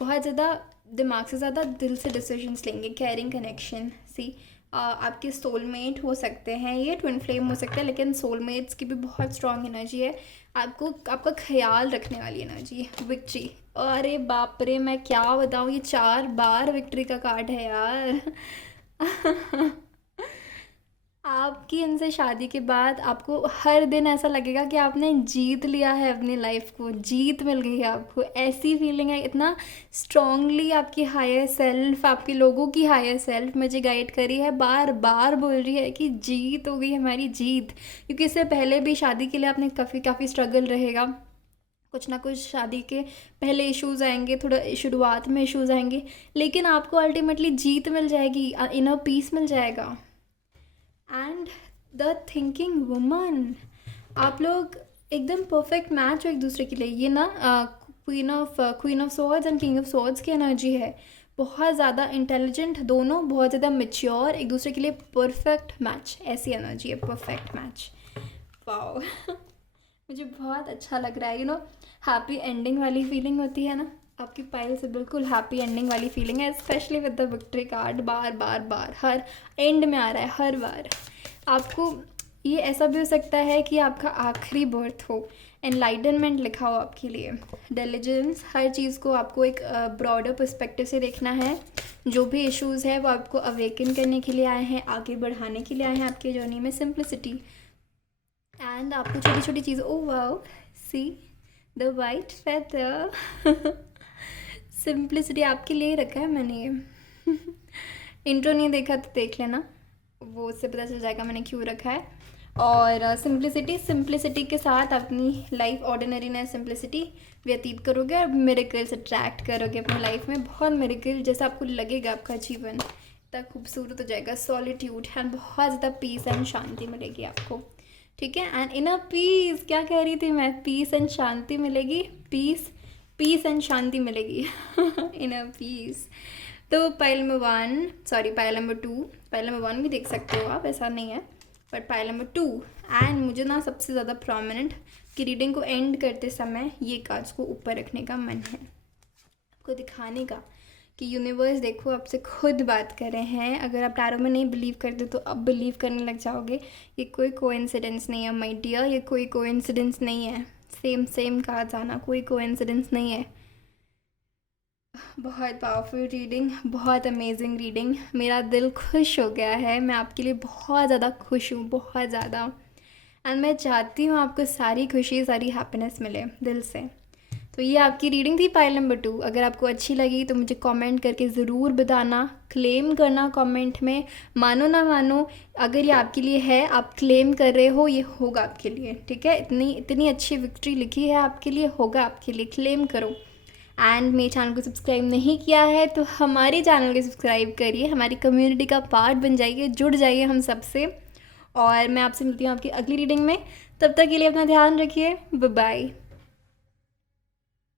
बहुत ज़्यादा दिमाग से ज़्यादा दिल से डिसीजंस लेंगे। केयरिंग कनेक्शन, सी आपके सोलमेट हो सकते हैं, ये ट्विन फ्लेम हो सकते हैं, लेकिन सोलमेट्स की भी बहुत स्ट्रॉन्ग एनर्जी है। आपको आपका ख्याल रखने वाली एनर्जी। विक्ट्री, अरे बाप रे, मैं क्या बताऊँ, ये 4 बार विक्ट्री का कार्ड है यार। आपकी इनसे शादी के बाद आपको हर दिन ऐसा लगेगा कि आपने जीत लिया है अपनी लाइफ को, जीत मिल गई है आपको, ऐसी फीलिंग है। इतना स्ट्रांगली आपकी हायर सेल्फ, आपके लोगों की हायर सेल्फ मुझे गाइड करी है, बार बार बोल रही है कि जीत हो गई हमारी, जीत। क्योंकि इससे पहले भी शादी के लिए आपने काफ़ी स्ट्रगल रहेगा, कुछ ना कुछ शादी के पहले इश्यूज आएंगे, थोड़ा शुरुआत में इश्यूज आएंगे, लेकिन आपको अल्टीमेटली जीत मिल जाएगी, इनर पीस मिल जाएगा। एंड द थिंकिंग वुमन, आप लोग एकदम परफेक्ट मैच हो एक दूसरे के लिए। ये ना queen of swords and king of swords की एनर्जी है। बहुत ज़्यादा इंटेलिजेंट दोनों, बहुत ज़्यादा मेच्योर, एक दूसरे के लिए परफेक्ट मैच, ऐसी एनर्जी है, परफेक्ट मैच। वाओ मुझे बहुत अच्छा लग रहा है। हैप्पी एंडिंग वाली फीलिंग होती है ना, आपकी पायल से बिल्कुल हैप्पी एंडिंग वाली फीलिंग है, specially with the victory card. Bar bar bar her and में आ रहा है, हर बार। आपको ये ऐसा भी हो सकता है कि आपका आखिरी बर्थ हो, एनलाइटनमेंट लिखा हो आपके लिए, डिलीजेंस, हर चीज़ को आपको एक ब्रॉडर पर्सपेक्टिव से देखना है। जो भी इश्यूज़ है वो आपको अवेकन करने के लिए आए हैं, आगे बढ़ाने के लिए आए हैं आपके जर्नी में। सिंप्लिसिटी, एंड आपको छोटी छोटी चीज़, oh wow see the white feather simplicity आपके लिए ही रखा है मैंने ये इंट्रो नहीं देखा तो देख लेना, वो उससे पता चल जाएगा मैंने क्यों रखा है। और सिंप्लिसिटी के साथ अपनी लाइफ, ऑर्डिनरीनेस, सिंप्लिसिटी व्यतीत करोगे और मिरेकल्स अट्रैक्ट करोगे अपनी लाइफ में। बहुत मिरेकल जैसा आपको लगेगा, आपका जीवन इतना खूबसूरत हो जाएगा। सॉलिट्यूड एंड बहुत ज़्यादा पीस एंड शांति मिलेगी आपको, ठीक है। एंड इनर पीस, क्या कह रही थी मैं, पीस एंड शांति मिलेगी, पीस एंड शांति मिलेगी इनर पीस। तो पाइल नंबर 2, पाइल नंबर 1 भी देख सकते हो आप, ऐसा नहीं है, बट पाइल नंबर 2। एंड मुझे ना सबसे ज़्यादा प्रोमिनेंट कि रीडिंग को एंड करते समय ये कार्ड्स को ऊपर रखने का मन है, आपको दिखाने का कि यूनिवर्स देखो आपसे खुद बात कर रहे हैं। अगर आप टैरो में नहीं बिलीव करते तो अब बिलीव करने लग जाओगे। ये कोई कोइंसिडेंस नहीं है माय डियर, ये कोई कोइंसिडेंस नहीं है। सेम कार्ड्स आना कोई कोइंसिडेंस नहीं है। बहुत पावरफुल रीडिंग, बहुत अमेजिंग रीडिंग, मेरा दिल खुश हो गया है। मैं आपके लिए बहुत ज़्यादा खुश हूँ, बहुत ज़्यादा। एंड मैं चाहती हूँ आपको सारी खुशी, सारी हैप्पीनेस मिले दिल से। तो ये आपकी रीडिंग थी पाइल नंबर 2। अगर आपको अच्छी लगी तो मुझे कमेंट करके ज़रूर बताना, क्लेम करना कमेंट में, मानो ना मानो, अगर ये आपके लिए है, आप क्लेम कर रहे हो, ये होगा आपके लिए, ठीक है। इतनी अच्छी विक्ट्री लिखी है आपके लिए, होगा आपके लिए, क्लेम करो। एंड मेरे चैनल को सब्सक्राइब नहीं किया है तो हमारे चैनल को सब्सक्राइब करिए, हमारी कम्युनिटी का पार्ट बन जाइए, जुड़ जाइए हम सबसे। और मैं आपसे मिलती हूँ आपकी अगली रीडिंग में। तब तक के लिए अपना ध्यान रखिए, बाय बाय।